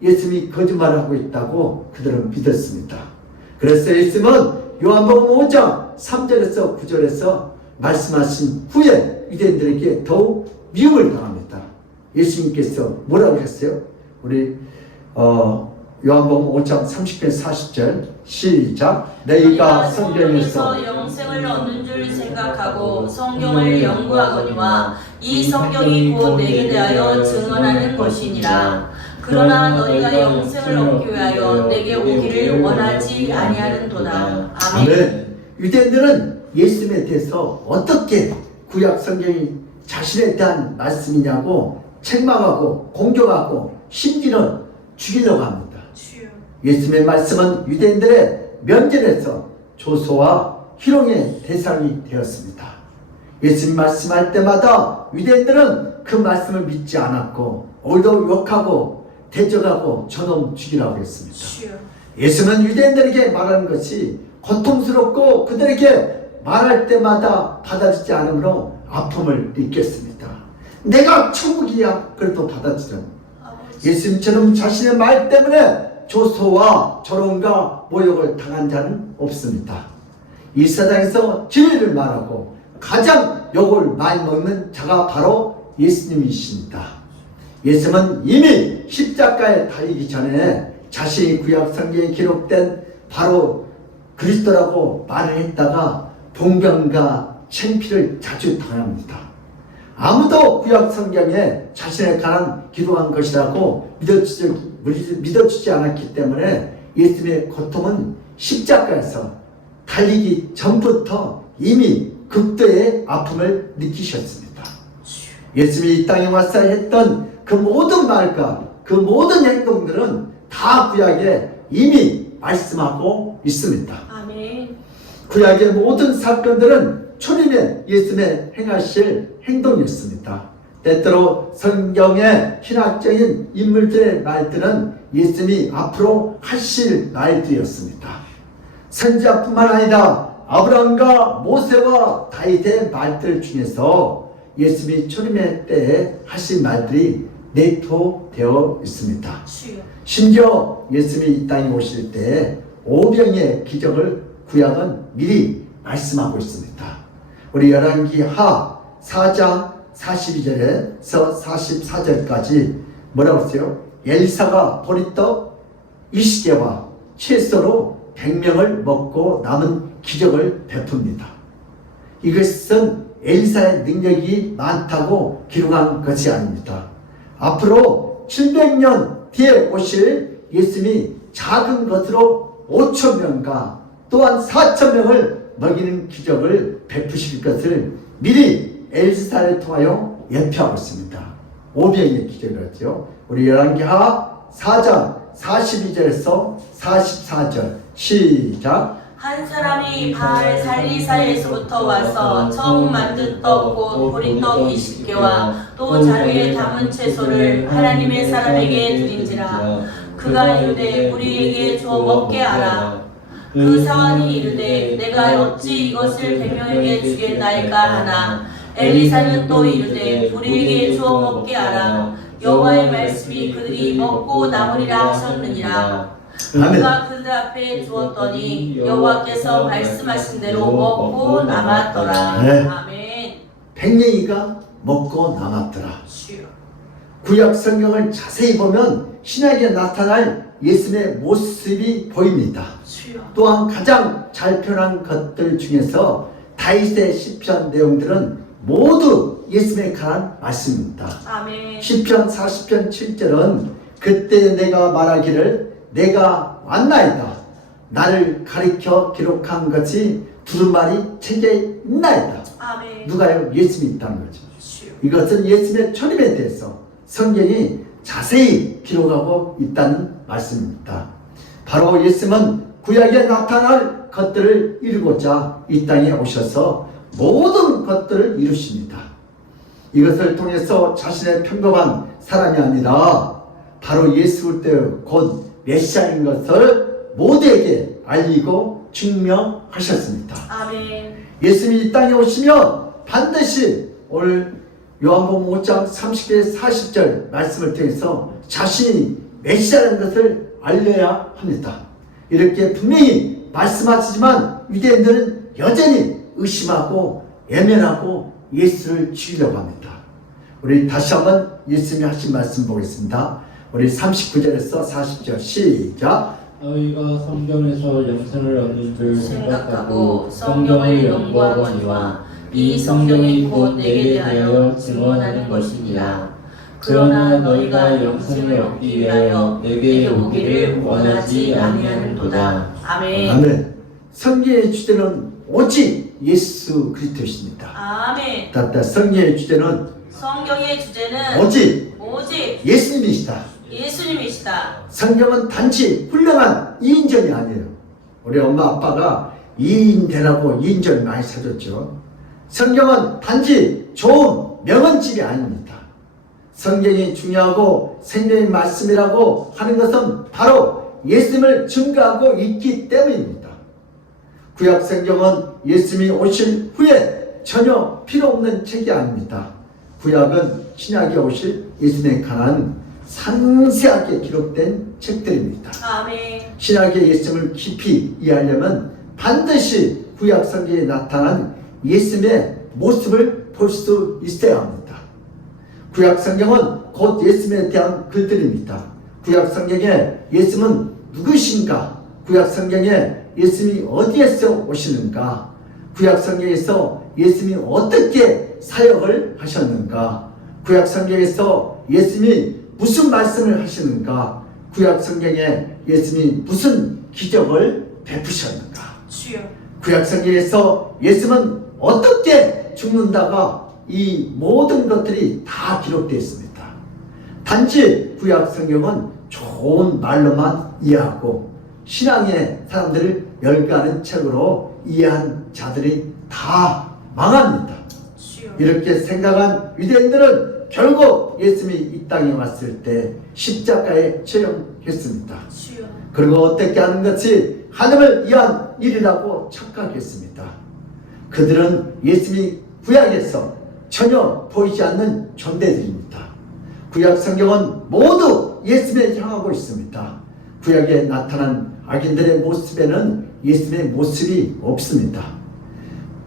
예수님이 거짓말하고 있다고 그들은 믿었습니다. 그래서 예수님은 요한복음 5장 3절에서 9절에서 말씀하신 후에 유대인들에게 더욱 미움을 당합니다. 예수님께서 뭐라고 했어요? 우리 요한복음 5장 30편 40절 시작. 너희가 성경에서 영생을 얻는 줄 생각하고 성경을 연구하거니와 이 성경이 곧 내게 대하여 증언하는 것이니라. 그러나 너희가 영생을 얻기 위하여 내게 오기를 원하지 아니하는도다. 아멘. 유대인들은 예수님에 대해서 어떻게 구약 성경이 자신에 대한 말씀이냐고 책망하고 공격하고 심지어는 죽이려고 합니다. 예수님의 말씀은 유대인들의 면전에서 조소와 희롱의 대상이 되었습니다. 예수님 말씀할 때마다 유대인들은 그 말씀을 믿지 않았고 오히려 욕하고 대적하고 저놈 죽이라고 했습니다. 예수는 유대인들에게 말하는 것이 고통스럽고 그들에게 말할 때마다 받아주지 않으므로 아픔을 느꼈습니다. 내가 천국이야 그래도 받아주잖아. 예수님처럼 자신의 말 때문에 조소와 조롱과 모욕을 당한 자는 없습니다. 이 세상에서 진리를 말하고 가장 욕을 많이 먹는 자가 바로 예수님이십니다. 예수님은 이미 십자가에 달리기 전에 자신이 구약 성경에 기록된 바로 그리스도라고 말을 했다가 봉변과 창피를 자주 당합니다. 아무도 구약 성경에 자신에 관한 기록한 것이라고 믿어주지 않았기 때문에 예수님의 고통은 십자가에서 달리기 전부터 이미 극도의 아픔을 느끼셨습니다. 예수님이 이 땅에 와서 했던 그 모든 말과 그 모든 행동들은 다 구약에 이미 말씀하고 있습니다. 아멘. 구약의 모든 사건들은 초림에 예수님의 행하실 행동이었습니다. 때때로 성경의 신학적인 인물들의 말들은 예수님이 앞으로 하실 말들이었습니다. 선지자뿐만 아니라 아브라함과 모세와 다윗의 말들 중에서 예수님이 초림의 때에 하신 말들이 내포되어 있습니다. 심지어 예수님이 이 땅에 오실 때 오병의 기적을 구약은 미리 말씀하고 있습니다. 우리 열왕기하 4장 42절에서 44절까지 뭐라고 했어요? 엘사가 보리떡 20개와 채소로 100명을 먹고 남은 기적을 베풉니다. 이것은 엘사의 능력이 많다고 기록한 것이 아닙니다. 앞으로 700년 뒤에 오실 예수님이 작은 것으로 5,000명과 또한 4,000명을 먹이는 기적을 베푸실 것을 미리 엘사를 통하여 예표하고 있습니다. 오병의 기적이었죠. 우리 열왕기하 4장 42절에서 44절 시작. 한 사람이 바알 살리사에서부터 와서 처음 만든 떡 곧 보리떡 20개와 또 자루에 담은 채소를 하나님의 사람에게 드린지라. 그가 이르되 우리에게 주어 먹게 하라. 그 사환이 이르되 내가 어찌 이것을 100명에게 주겠나이까 하나. 엘리사는 또 이르되 우리에게 주어 먹게 하라. 여호와의 말씀이 그들이 먹고 남으리라 하셨느니라. 그가 그들 앞에 주었더니 여호와께서 말씀하신 대로 먹고 남았더라. 네. 아멘. 100명이가 먹고 남았더라. 구약 성경을 자세히 보면 신약에 나타날 예수님의 모습이 보입니다. 또한 가장 잘 표현한 것들 중에서 다윗의 시편 내용들은 모두 예수님에 관한 말씀입니다. 아멘. 시편 40편 7절은 그때 내가 말하기를 내가 왔나이다. 나를 가리켜 기록한 것이 두루마리 책에 있나이다. 아멘. 누가요? 예수님이 있다는 거죠. 이것은 예수님의 초림에 대해서 성경이 자세히 기록하고 있다는 말씀입니다. 바로 예수님은 구약에 나타날 것들을 이루고자 이 땅에 오셔서 모든 것들을 이루십니다. 이것을 통해서 자신의 평범한 사람이 아니라 바로 예수 그리스도 곧 메시아인 것을 모두에게 알리고 증명하셨습니다. 아멘. 예수님이 이 땅에 오시면 반드시 오늘 요한복음 5장 30절 40절 말씀을 통해서 자신이 메시아라는 것을 알려야 합니다. 이렇게 분명히 말씀하시지만 유대인들은 여전히 의심하고 외면하고 예수를 죽이려고 합니다. 우리 다시 한번 예수님이 하신 말씀 보겠습니다. 우리 39절에서 40절 시작. 너희가 성경에서 영생을 얻는 줄 생각하고 성경을 연구하거니와 이 성경이 곧 내게 대하여 증언하는 것이니라. 그러나 너희가 영생을 얻기 위하여 내게 오기를 원하지 아니하는도다. 아멘. 아멘. 성경의 주제는 오직 예수 그리스도십니다. 아멘. 따뜻한 성경의 주제는 성경의 주제는 오직 예수님이시다. 예수님이시다. 성경은 단지 훌륭한 2인전이 아니에요. 우리 엄마 아빠가 2인 되라고 2인전 많이 사줬죠. 성경은 단지 좋은 명언집이 아닙니다. 성경이 중요하고 생명의 말씀이라고 하는 것은 바로 예수님을 증거하고 있기 때문입니다. 구약 성경은 예수님이 오실 후에 전혀 필요 없는 책이 아닙니다. 구약은 신약에 오실 예수님에 관한 상세하게 기록된 책들입니다. 아멘. 신약의 예수님을 깊이 이해하려면 반드시 구약 성경에 나타난 예수님의 모습을 볼 수 있어야 합니다. 구약 성경은 곧 예수님에 대한 글들입니다. 구약 성경에 예수님은 누구신가? 구약 성경에 예수님이 어디에서 오시는가? 구약 성경에서 예수님이 어떻게 사역을 하셨는가? 구약 성경에서 예수님이 무슨 말씀을 하시는가? 구약 성경에 예수님이 무슨 기적을 베푸셨는가? 주여. 구약 성경에서 예수님은 어떻게 죽는다가 이 모든 것들이 다 기록되어 있습니다. 단지 구약 성경은 좋은 말로만 이해하고 신앙의 사람들을 멸시하는 책으로 이해한 자들이 다 망합니다. 주여. 이렇게 생각한 유대인들은 결국 예수님이 이 땅에 왔을 때 십자가에 처형했습니다. 주여. 그리고 어떻게 하는 것이 하나님을 위한 일이라고 착각했습니다. 그들은 예수님이 구약에서 전혀 보이지 않는 존재들입니다. 구약 성경은 모두 예수님을 향하고 있습니다. 구약에 나타난 악인들의 모습에는 예수님의 모습이 없습니다.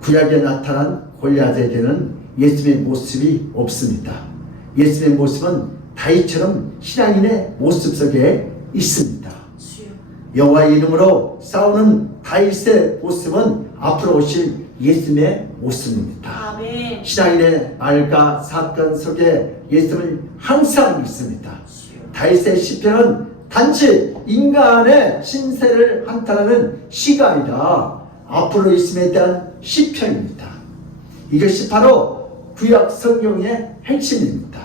구약에 나타난 골리앗에게는 예수님의 모습이 없습니다. 예수님의 모습은 다윗처럼 신앙인의 모습 속에 있습니다. 주여. 여호와의 이름으로 싸우는 다윗의 모습은 앞으로 오실 예수님의 모습입니다. 아멘. 신앙인의 말과 사건 속에 예수님을 항상 믿습니다. 주여. 다윗의 시편은 단지 인간의 신세를 한탄하는 시가 아니라 앞으로 예수님에 대한 시편입니다. 이것이 바로 구약 성경의 핵심입니다.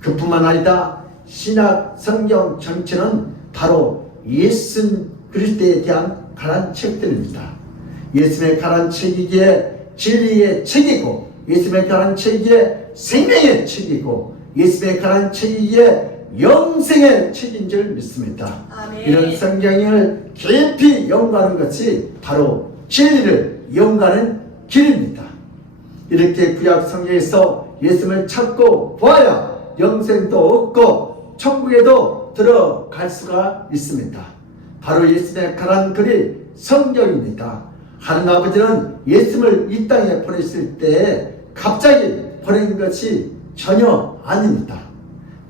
그뿐만 아니라 신약 성경 전체는 바로 예수 그리스도에 대한 관한 책들입니다. 예수님에 관한 책이기에 진리의 책이고, 예수님에 관한 책이기에 생명의 책이고, 예수님에 관한 책이기에 영생의 책인 줄 믿습니다. 아멘. 이런 성경을 깊이 연구하는 것이 바로 진리를 연구하는 길입니다. 이렇게 구약 성경에서 예수님을 찾고 보아야 영생도 얻고 천국에도 들어갈 수가 있습니다. 바로 예수님의 관한 글이 성경입니다. 하나님 아버지는 예수님을 이 땅에 보내실 때 갑자기 보낸 것이 전혀 아닙니다.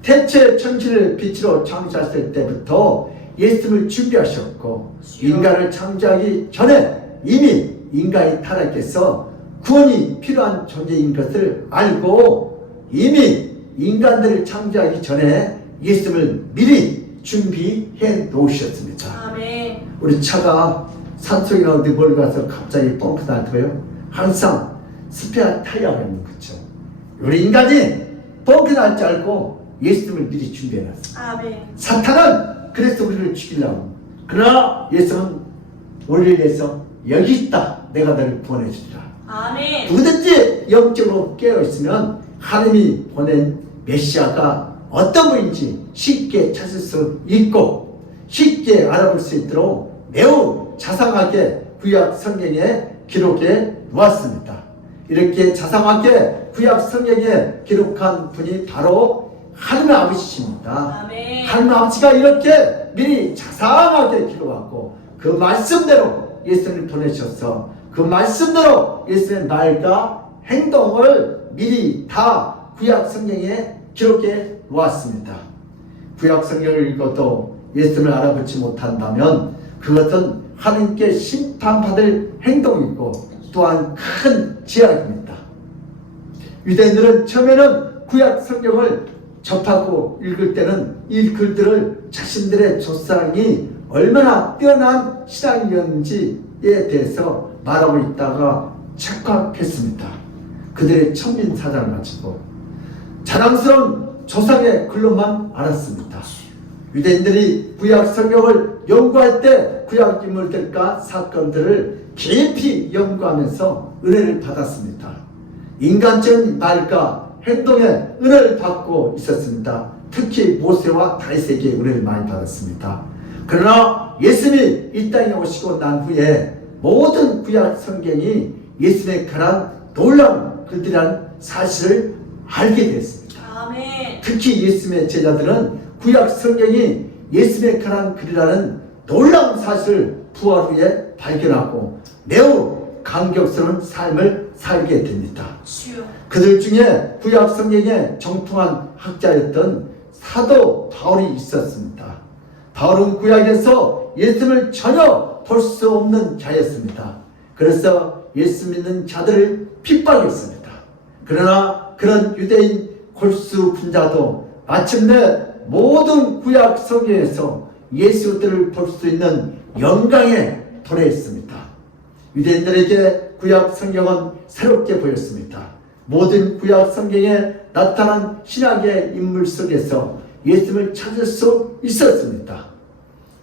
태초에 천지를 빛으로 창조하실 때부터 예수님을 준비하셨고, 인간을 창조하기 전에 이미 인간이 타락해서 구원이 필요한 존재인 것을 알고 이미 인간들을 창조하기 전에 예수님을 미리 준비해 놓으셨습니다. 아멘. 우리 차가 산속이나 어디 멀리 가서 갑자기 펑크 나고요. 항상 스페어 타이어가 있는 거죠. 우리 인간이 펑크 날 줄 알고 예수님을 미리 준비해 놨어요. 아멘. 사탄은 그래서 우리를 죽이려고. 그러나 예수는 우리를 위해서 여기 있다. 내가 너를 보내주리라. 아멘. 누구든지 영적으로 깨어있으면 하나님이 보낸 메시아가 어떤 분인지 쉽게 찾을 수 있고 쉽게 알아볼 수 있도록 매우 자상하게 구약 성경에 기록해 놓았습니다. 이렇게 자상하게 구약 성경에 기록한 분이 바로 하나님 아버지십니다. 아멘. 하나님 아버지가 이렇게 미리 자상하게 기록하고 그 말씀대로 예수님을 보내셔서 그 말씀대로 예수님의 말과 행동을 미리 다 구약 성경에 기록해 놓았습니다. 구약 성경을 읽어도 예수님을 알아보지 못한다면 그것은 하나님께 심판받을 행동이고 또한 큰 죄악입니다. 유대인들은 처음에는 구약 성경을 접하고 읽을 때는 이 글들을 자신들의 조상이 얼마나 뛰어난 신앙이었는지에 대해서 말하고 있다가 착각했습니다. 그들의 천민사상을 가지고 자랑스러운 조상의 글로만 알았습니다. 유대인들이 구약 성경을 연구할 때 구약 인물들과 사건들을 깊이 연구하면서 은혜를 받았습니다. 인간적인 말과 행동에 은혜를 받고 있었습니다. 특히 모세와 다윗에게 은혜를 많이 받았습니다. 그러나 예수님이 이 땅에 오시고 난 후에 모든 구약 성경이 예수님에 관한 놀라운 글들이라는 사실을 알게 됐습니다. 아멘. 특히 예수님의 제자들은 구약 성경이 예수님에 관한 글이라는 놀라운 사실을 부활 후에 발견하고 매우 감격스러운 삶을 살게 됩니다. 주여. 그들 중에 구약 성경에 정통한 학자였던 사도 바울이 있었습니다. 바울은 구약에서 예수님을 전혀 볼 수 없는 자였습니다. 그래서 예수 믿는 자들을 핍박했습니다. 그러나 그런 유대인 골수 분자도 마침내 모든 구약 성경에서 예수들을 볼 수 있는 영광에 도래했습니다. 유대인들에게 구약 성경은 새롭게 보였습니다. 모든 구약 성경에 나타난 신약의 인물 속에서 예수님을 찾을 수 있었습니다.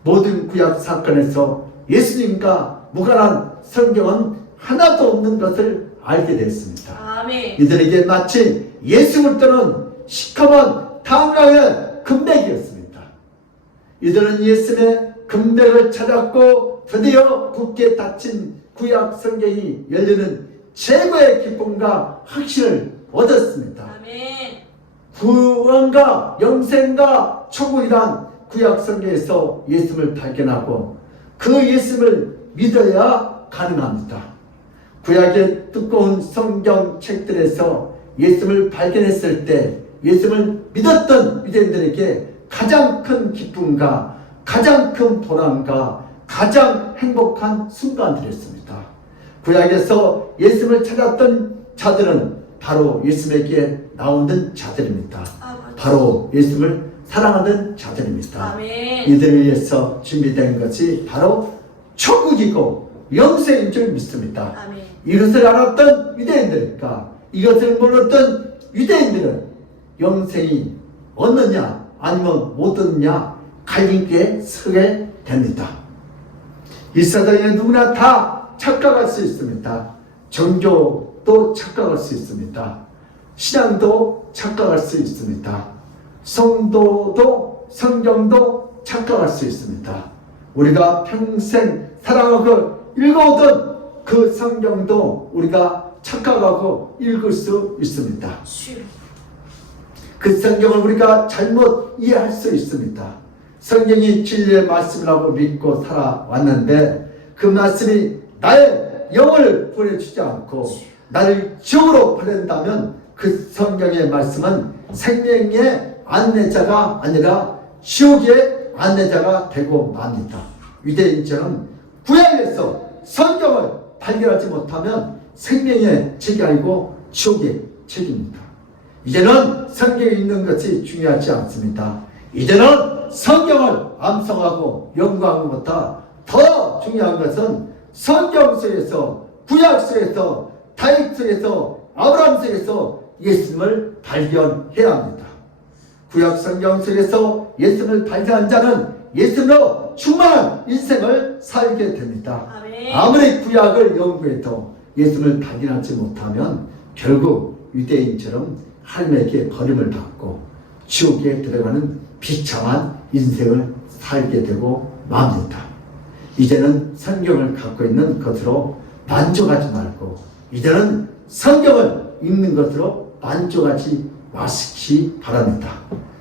모든 구약 사건에서 예수님과 무관한 성경은 하나도 없는 것을 알게 됐습니다. 아멘. 이들에게 마치 예수 그리스도는 시커먼 탄광의 금백이었습니다. 이들은 예수님의 금백을 찾았고 드디어 굳게 닫힌 구약 성경이 열리는 최고의 기쁨과 확신을 얻었습니다. 아멘. 구원과 영생과 천국이란 구약 성경에서 예수님을 발견하고 그 예수님을 믿어야 가능합니다. 구약의 두꺼운 성경 책들에서 예수님을 발견했을 때 예수님을 믿었던 유대인들에게 가장 큰 기쁨과 가장 큰 보람과 가장 행복한 순간들이었습니다. 구약에서 예수님을 찾았던 자들은 바로 예수님에게 나오는 자들입니다. 바로 예수님을 사랑하는 자들입니다. 아멘. 이들을 위해서 준비된 것이 바로 천국이고 영생인 줄 믿습니다. 아멘. 이것을 알았던 유대인들과 이것을 몰랐던 유대인들은 영생이 얻느냐 아니면 못 얻느냐 갈림길에 서게 됩니다. 이 세상에 누구나 다 착각할 수 있습니다. 종교도 착각할 수 있습니다. 신앙도 착각할 수 있습니다. 성도도 성경도 착각할 수 있습니다. 우리가 평생 사랑하고 읽어오던 그 성경도 우리가 착각하고 읽을 수 있습니다. 주여. 그 성경을 우리가 잘못 이해할 수 있습니다. 성경이 진리의 말씀이라고 믿고 살아왔는데 그 말씀이 나의 영을 보내주지 않고 나를 지옥으로 보낸다면 그 성경의 말씀은 생명의 안내자가 아니라 지옥의 안내자가 되고 맙니다. 유대인처럼 구약에서 성경을 발견하지 못하면 생명의 책이 아니고 지옥의 책입니다. 이제는 성경에 있는 것이 중요하지 않습니다. 이제는 성경을 암송하고 연구하는 것보다 더 중요한 것은 성경 속에서 구약 속에서 다윗 속에서 아브라함 속에서 예수님을 발견해야 합니다. 구약 성경 속에서 예수님을 발견한 자는 예수님으로 충만한 인생을 살게 됩니다. 아멘. 아무리 구약을 연구해도 예수를 발견하지 못하면 결국 유대인처럼 하나님에게 버림을 받고 지옥에 들어가는 비참한 인생을 살게 되고 맙니다. 이제는 성경을 갖고 있는 것으로 만족하지 말고 이제는 성경을 읽는 것으로 만족하지 마시기 바랍니다.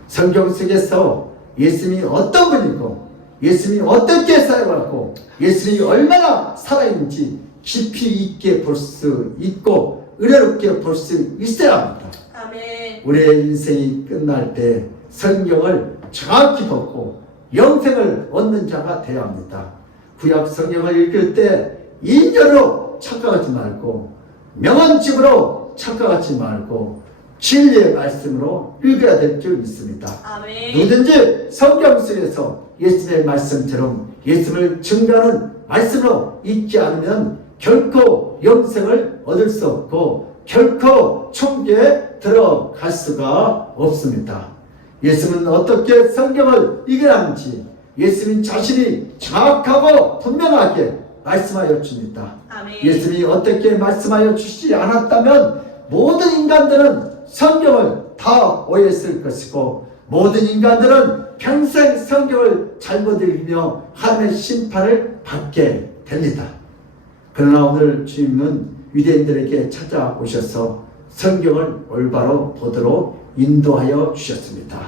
성경 속에서 예수님이 어떤 분이고 예수님이 어떻게 살아왔고 예수님이 얼마나 살아있는지 깊이 있게 볼 수 있고 은혜롭게 볼 수 있어야 합니다. 아멘. 우리의 인생이 끝날 때 성경을 정확히 듣고 영생을 얻는 자가 되어야 합니다. 구약 성경을 읽을 때 인연으로 착각하지 말고 명언집으로 착각하지 말고 진리의 말씀으로 읽어야 될 줄 믿습니다. 아멘. 누구든지 성경 속에서 예수님의 말씀처럼 예수님을 증거하는 말씀으로 읽지 않으면 결코 영생을 얻을 수 없고 결코 천국에 들어갈 수가 없습니다. 예수님은 어떻게 성경을 읽으라는지 예수님 자신이 정확하고 분명하게 말씀하여 줍니다. 아멘. 예수님이 어떻게 말씀하여 주시지 않았다면 모든 인간들은 성경을 다 오해했을 것이고 모든 인간들은 평생 성경을 잘못 읽으며 하나님의 심판을 받게 됩니다. 그러나 오늘 주님은 유대인들에게 찾아오셔서 성경을 올바로 보도록 인도하여 주셨습니다.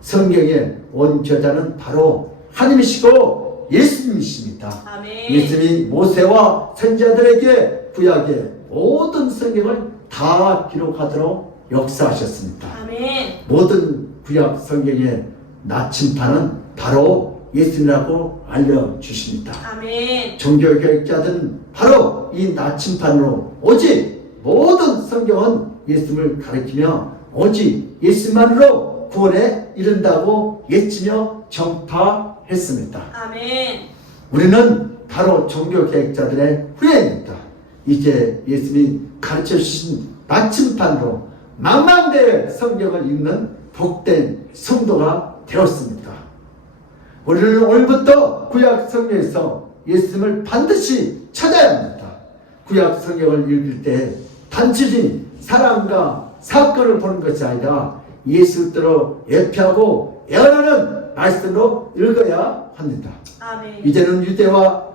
성경의 원저자는 바로 하나님이시고 예수님이십니다. 아멘. 예수님이 모세와 선지자들에게 구약의 모든 성경을 다 기록하도록 역사하셨습니다. 아멘. 모든 구약 성경의 나침판은 바로 예수님이라고 알려주십니다. 아멘. 종교개혁자들은 바로 이 나침판으로 오직 모든 성경은 예수님을 가리키며 오직 예수만으로 구원에 이른다고 외치며 전파했습니다. 아멘. 우리는 바로 종교개혁자들의 후예입니다. 이제 예수님이 가르쳐주신 나침판으로 만만대의 성경을 읽는 복된 성도가 되었습니다. 우리는 오늘부터 구약 성경에서 예수님을 반드시 찾아야 합니다. 구약 성경을 읽을 때 단순히 사람과 사건을 보는 것이 아니라 예수께로 예표하고 예언하는 말씀으로 읽어야 합니다. 아멘. 이제는 유대와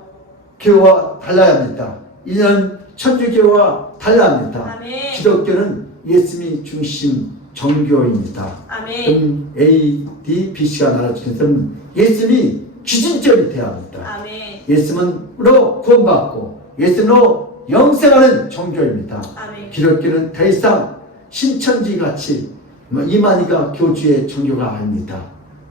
교와 달라야 합니다. 이제는 천주교와 달라야 합니다. 아멘. 기독교는 예수님이 중심 종교입니다. 아멘. AD, BC가 나눠지면서는 예수님이 기준점이 되어야 합니다. 아멘. 예수님으로 구원받고 예수님으로 영생하는 종교입니다. 아멘. 기독교는 더 이상 신천지같이 이만희가 교주의 종교가 아닙니다.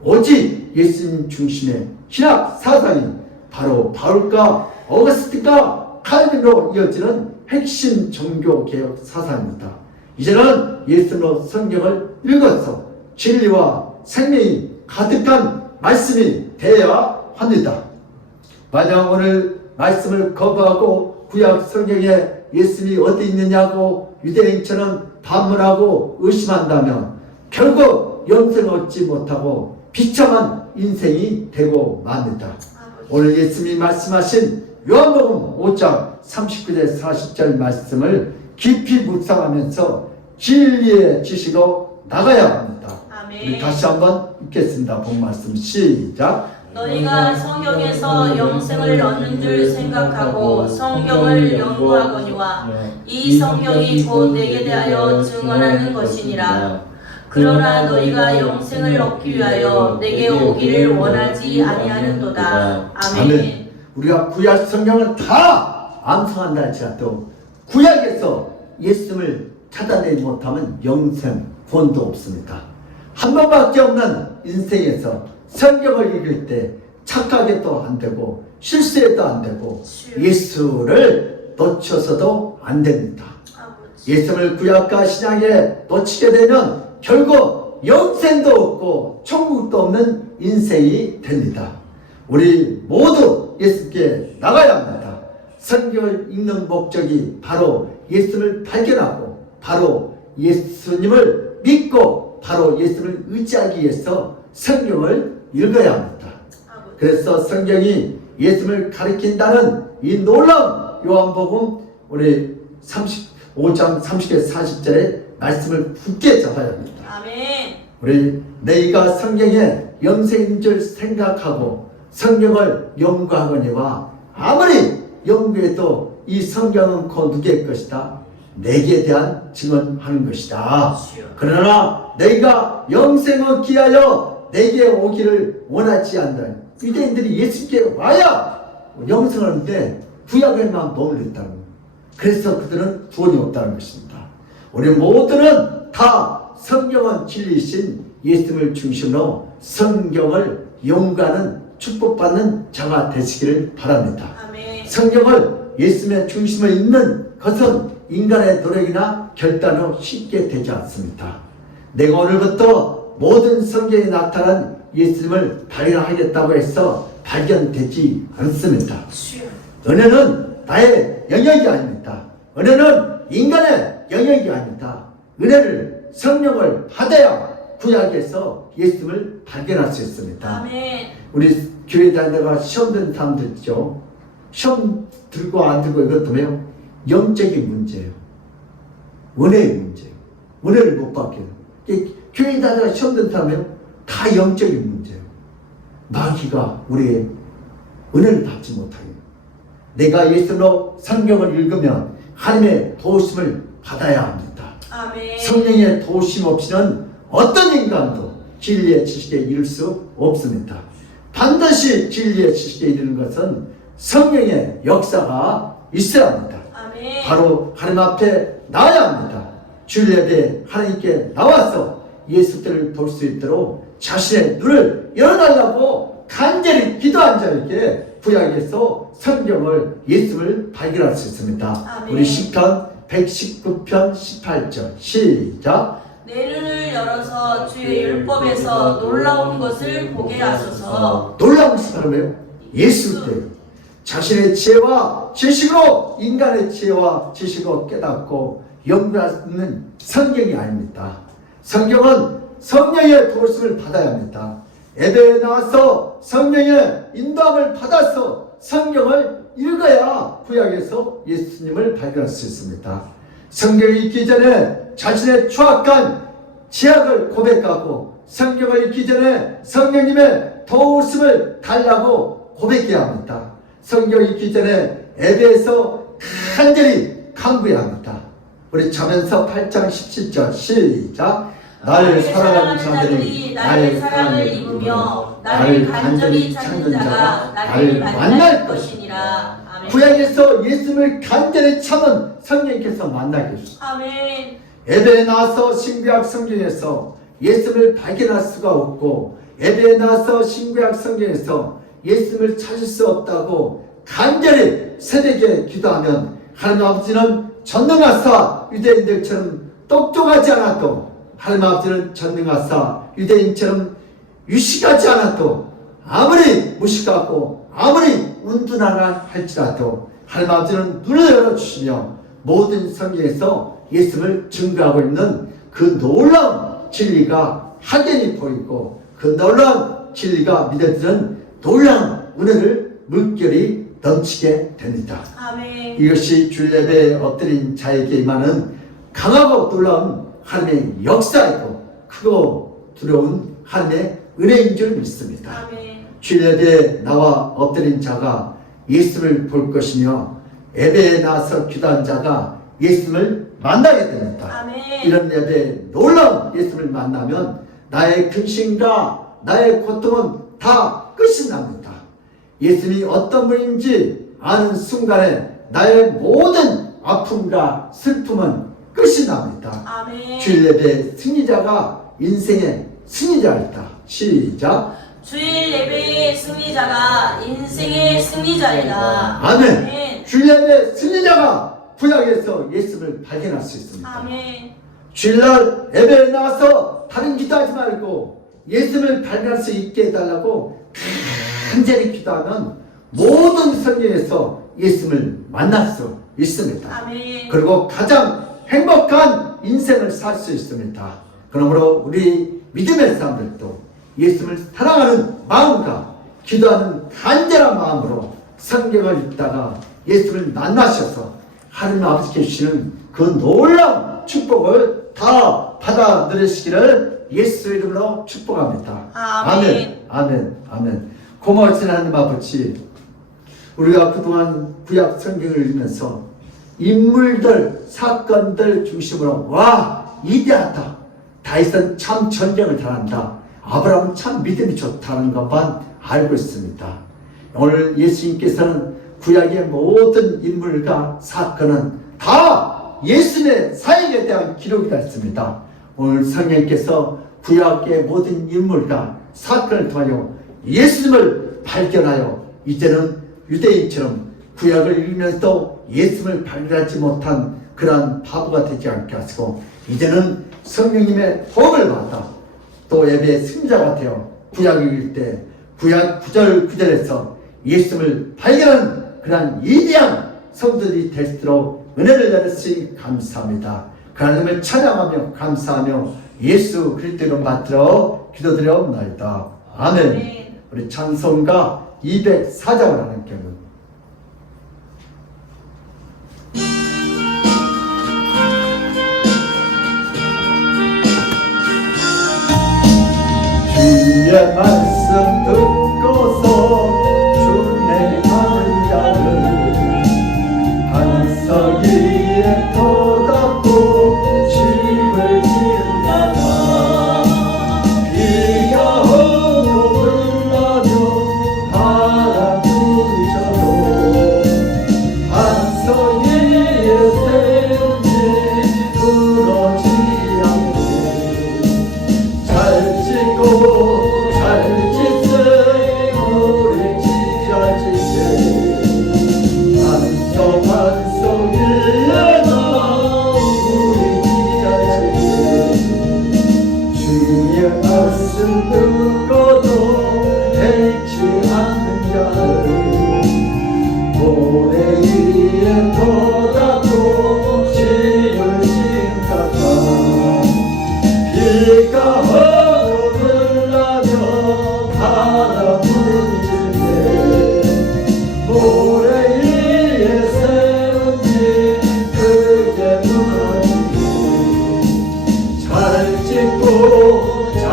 오직 예수님 중심의 신학 사상이 바로 바울과 어거스틴과 칼빈으로 이어지는 핵심 종교개혁 사상입니다. 이제는 예수님으로 성경을 읽어서 진리와 생명이 가득한 말씀이 되어야 합니다. 만약 오늘 말씀을 거부하고 구약 성경에 예수님이 어디 있느냐고 유대인처럼 반문하고 의심한다면 결국 영생을 얻지 못하고 비참한 인생이 되고 맙니다. 오늘 예수님이 말씀하신 요한복음 5장 39절 40절 말씀을 깊이 묵상하면서 진리의 지식으로 나가야 합니다. 아멘. 우리 다시 한번 읽겠습니다. 본 말씀 시작. 너희가 성경에서 영생을 얻는 줄 생각하고 성경을 연구하거니와 이 성경이 곧 내게 대하여 증언하는 것이니라. 그러나 너희가 영생을 얻기 위하여 내게 오기를 원하지 아니하는도다. 아멘. 우리가 구약 성경을 다 암송한다 할지라도 구약에서 예수님을 찾아내지 못하면 영생 구원도 없습니다. 한 번밖에 없는 인생에서 성경을 읽을 때 착각해도 안 되고 실수해도 안 되고 예수를 놓쳐서도 안 됩니다. 예수를 구약과 신약에 놓치게 되면 결국 영생도 없고 천국도 없는 인생이 됩니다. 우리 모두 예수께 나가야 합니다. 성경을 읽는 목적이 바로 예수를 발견하고 바로 예수님을 믿고 바로 예수를 의지하기 위해서 성경을 읽어야 합니다. 그래서 성경이 예수님을 가리킨다는 이 놀라운 요한복음 우리 35장 30절 40절의 말씀을 굳게 잡아야 합니다. 아멘. 우리 너희가 성경에 영생인 줄 생각하고 성경을 연구하거니와 아무리 연구해도 이 성경은 곧 누구의 것이다? 내게 대한 증언하는 것이다. 그러나 너희가 영생을 얻기하여 내게 오기를 원하지 않는다. 유대인들이 예수께 와야 영생을 하는데 구약에만 머물렀다는 거예요. 그래서 그들은 구원이 없다는 것입니다. 우리 모두는 다 성경은 진리이신 예수님을 중심으로 성경을 연구하는 축복받는 자가 되시기를 바랍니다. 아멘. 성경을 예수님의 중심에 있는 것은 인간의 노력이나 결단으로 쉽게 되지 않습니다. 내가 오늘부터 모든 성경에 나타난 예수님을 발견하겠다고 해서 발견되지 않습니다. 은혜는 나의 영역이 아닙니다. 은혜는 인간의 영역이 아닙니다. 은혜를 성령을 받아야 구약에서 예수님을 발견할 수 있습니다. 아멘. 우리 교회 다니다가 시험 든 사람들 있죠. 시험 들고 안 들고 이것 때문에 영적인 문제예요. 은혜의 문제예요. 은혜를 못 받게 해요. 교회 다니다가 시험 든 사람은 다 영적인 문제예요. 마귀가 우리의 은혜를 받지 못하게 해요. 내가 예수로 성경을 읽으면 하나님의 도우심을 받아야 합니다. 아멘. 성령의 도우심 없이는 어떤 인간도 진리의 지식에 이를 수 없습니다. 반드시 진리의 지식에 이르는 것은 성령의 역사가 있어야 합니다. 아멘. 바로 하나님 앞에 나와야 합니다. 주일 예배에 하나님께 나와서 예수들을 볼 수 있도록 자신의 눈을 열어달라고 간절히 기도한 자에게 구약에서 성경을 예수를 발견할 수 있습니다. 아멘. 우리 시편 119편 18절 시작. 내 눈을 열어서 주의 율법에서 놀라운 것을 보게 하소서. 놀라운 사람이에요. 예수 때 자신의 지혜와 지식으로 인간의 지혜와 지식으로 깨닫고 연구하는 성경이 아닙니다. 성경은 성령의 도우심을 받아야 합니다. 예배에 나와서 성령의 인도함을 받아서 성경을 읽어야 구약에서 예수님을 발견할 수 있습니다. 성경을 읽기 전에 자신의 추악한 죄악을 고백하고 성경을 읽기 전에 성령님의 도우심을 달라고 고백해야 합니다. 성경을 읽기 전에 예배에서 간절히 간구해야 합니다. 우리 자면서 8장 17절 시작. 나를 사랑하는 자들이 나의 사랑을 입으며 나를 간절히 찾는 자가 나를 만날 것이니라. 아멘. 구약에서 예수님을 간절히 찾는 성령께서 만나게 해주십니다. 아멘. 예배에 나와서 신구약 성경에서 예수님을 발견할 수가 없고 예배에 나와서 신구약 성경에서 예수님을 찾을 수 없다고 간절히 새벽에 기도하면 하나님 아버지는 전능하사 유대인들처럼 똑똑하지 않아도 하나님 아버지는 전능하사 유대인처럼 유식하지 않아도 아무리 무식하고 아무리 운둔하나 할지라도 하나님 아버지는 눈을 열어주시며 모든 성경에서 예수님을 증거하고 있는 그 놀라운 진리가 확연히 보이고 그 놀라운 진리가 믿어지는 놀라운 은혜를 물결이 넘치게 됩니다. 아멘. 이것이 주일 예배에 엎드린 자에게 임하는 강하고 놀라운 하나님의 역사이고 크고 두려운 하나님의 은혜인 줄 믿습니다. 아멘. 주일 예배에 나와 엎드린 자가 예수를 볼 것이며 예배에 나와서 기도한 자가 예수를 만나게 됩니다. 아멘. 이런 예배에 놀라운 예수를 만나면 나의 근심과 나의 고통은 다 끝이 납니다. 예수님이 어떤 분인지 아는 순간에 나의 모든 아픔과 슬픔은 끝이 납니다. 아멘. 주일 예배의 승리자가 인생의 승리자이다. 시작. 주일 예배의 승리자가 인생의 승리자이다. 아멘. 주일 예배의 승리자가 구약에서 예수를 발견할 수 있습니다. 아멘. 주일날 예배에 나와서 다른 기도하지 말고 예수를 발견할 수 있게 해달라고 간절히 기도하면 모든 성경에서 예수를 만날 수 있습니다. 아멘. 그리고 가장 행복한 인생을 살 수 있습니다. 그러므로 우리 믿음의 사람들도 예수를 사랑하는 마음과 기도하는 간절한 마음으로 성경을 읽다가 예수를 만나셔서 하나님 아버지께 주시는 그 놀라운 축복을 다 받아 누리시기를 예수 이름으로 축복합니다. 아멘. 아멘. 아멘. 고마우신 하나님 아버지, 우리가 그동안 구약 성경을 읽으면서 인물들, 사건들 중심으로 와 위대하다, 다윗은 참 전쟁을 잘한다, 아브라함은 참 믿음이 좋다는 것만 알고 있습니다. 오늘 예수님께서는 구약의 모든 인물과 사건은 다 예수님의 사역에 대한 기록이 있습니다. 오늘 성령께서 구약의 모든 인물과 사건을 통하여 예수님을 발견하여 이제는 유대인처럼 구약을 읽으면서도 예수님을 발견하지 못한 그러한 바보가 되지 않게 하시고, 이제는 성령님의 도움을 받아 또 예배의 승자가 되어 구약을 읽을 때 구약 구절구절에서 예수님을 발견하는 그러한 위대한 성도들이 될 수 있도록 은혜를 내렸으니 감사합니다. 그 하나님을 찬양하며 감사하며 예수 그리스도로 받들어 기도드려옵나이다. 아멘. 우리 찬송가 204장을 하는 경우 주의 말씀 듣고서 준행하는 자를 반석 위에 터닫고 집을 지은다나 비가 오고 흘러도 바람 부셔도 반석 위에 세운 집 부러지 않게 잘 짓고 잘 짓세 우리 지자지세 반석 위에나 우리 지자지세 주의 말씀 듣고도 행치 않는 자를 모래 위에 터닫고 집을 짓다가 비가 오고 흘러도 바람 부질 때 모래 위에 세운 집 그게 무너지니 잘 짓고 잘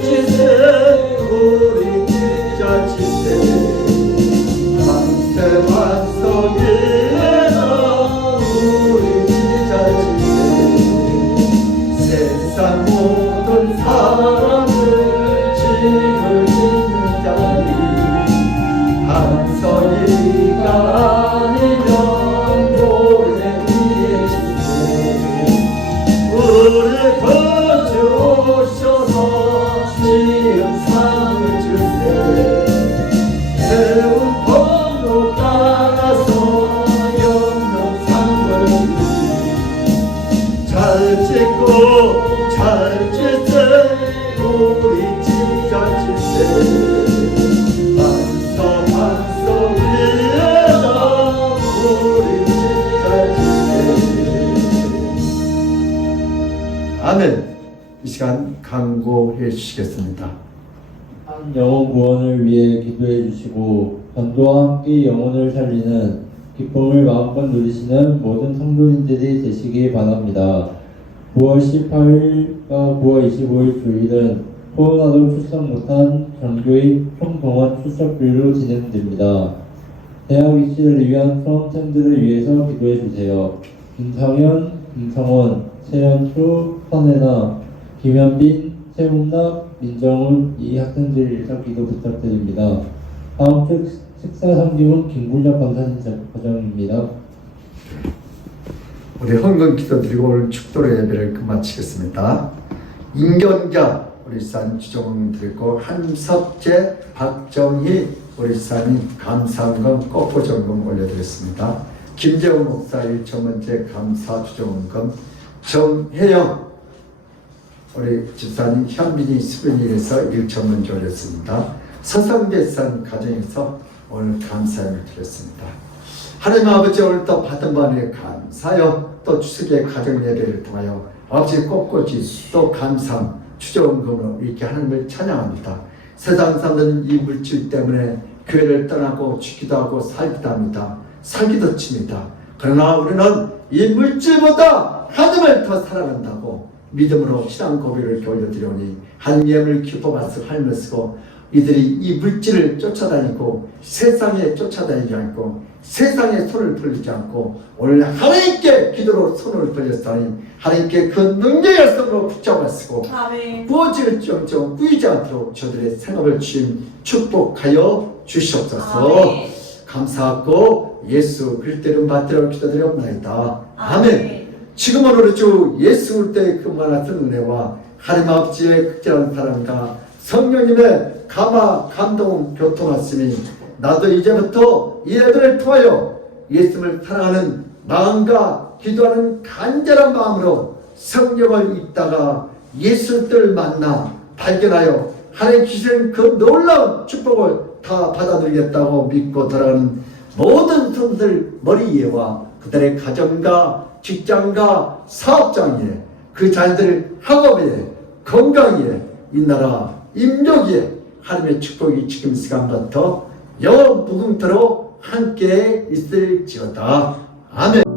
짓세 우리 지자지세 방세 반석 위에나 우리 지자지세 세상 모든 사람을 짐을 짓는 자리 반석이가 아니면 모래 위에 짓세 우리 거주 오셔서 지은 상을 줄때 세운 통로 따라서 영영 상을 주리 잘 짓고 잘 짓세 우리 지자지세 반석 위에다 우리 지자지세. 아멘. 이 시간 강구해 주시겠습니다. 한 영혼 구원을 위해 기도해 주시고 전도와 함께 영혼을 살리는 기쁨을 마음껏 누리시는 모든 성도님들이 되시기 바랍니다. 9월 18일과 9월 25일 주일은 코로나로 출석 못한 정교의 총동원 출석주일로 진행됩니다. 대학 입시를 위한 수험생들을 위해서 기도해 주세요. 김상현, 김성원, 최현수, 선혜나, 김현빈, 최훈락, 민정훈 이 학생들을 위해서 기도 부탁드립니다. 다음 주 식사 섬김은 김굴력 강사님 과정입니다. 우리 헌금 기도드리고 오늘 축도로 예배를 끝마치겠습니다. 임견자 우리 산 주정은 드리고 한석재, 박정희 우리 산이 감사헌금 꽃보정금 올려드렸습니다. 김재훈 목사 1천원째 감사 주정원금, 정혜영 우리 집사님 현빈이 수변일에서 1천원 올렸습니다. 서성대산 가정에서 오늘 감사함을 드렸습니다. 하나님 아버지 오늘 또 받은 바에 감사하여 또 추석의 가정 예배를 통하여 아버지 꽃꽂이 또 감사함 추정금으로 이렇게 하나님을 찬양합니다. 세상 사람들은 이 물질 때문에 교회를 떠나고 죽기도 하고 살기도 합니다. 살기도 칩니다. 그러나 우리는 이 물질보다 하나님을 더 사랑한다고 믿음으로 신앙 고백을 이렇게 올려드리오니 하나님을 기뻐하면서 삶을 쓰고 이들이 이 물질을 쫓아다니고 세상에 쫓아다니지 않고 세상에 손을 벌리지 않고 오늘 하나님께 기도로 손을 벌렸으니 하나님께 그 능력의 손으로 붙잡아 쓰고 아멘. 부어질 정정 꾸이지 않도록 저들의 생업을 주임 축복하여 주시옵소서. 아멘. 감사하고 예수 그리스도 이름 받들어 기도드리옵나이다. 아멘. 아멘. 지금은 우리 주 예수 그리스도의 그 많은 은혜와 하나님 아버지의 극진한 사랑과 성령님의 감화 감동 교통하심이 나도 이제부터 이 애들을 통하여 예수님을 사랑하는 마음과 기도하는 간절한 마음으로 성경을 읽다가 예수를 만나 발견하여 하나님 주시는 그 놀라운 축복을 다 받아들이겠다고 믿고 돌아가는 모든 성도들 머리 위에와 그들의 가정과 직장과 사업장에 그 자녀들 학업에 건강에 이 나라 임종에 하나님의 축복이 지금 시간부터 영원 무궁토록 함께 있을지어다. 아멘.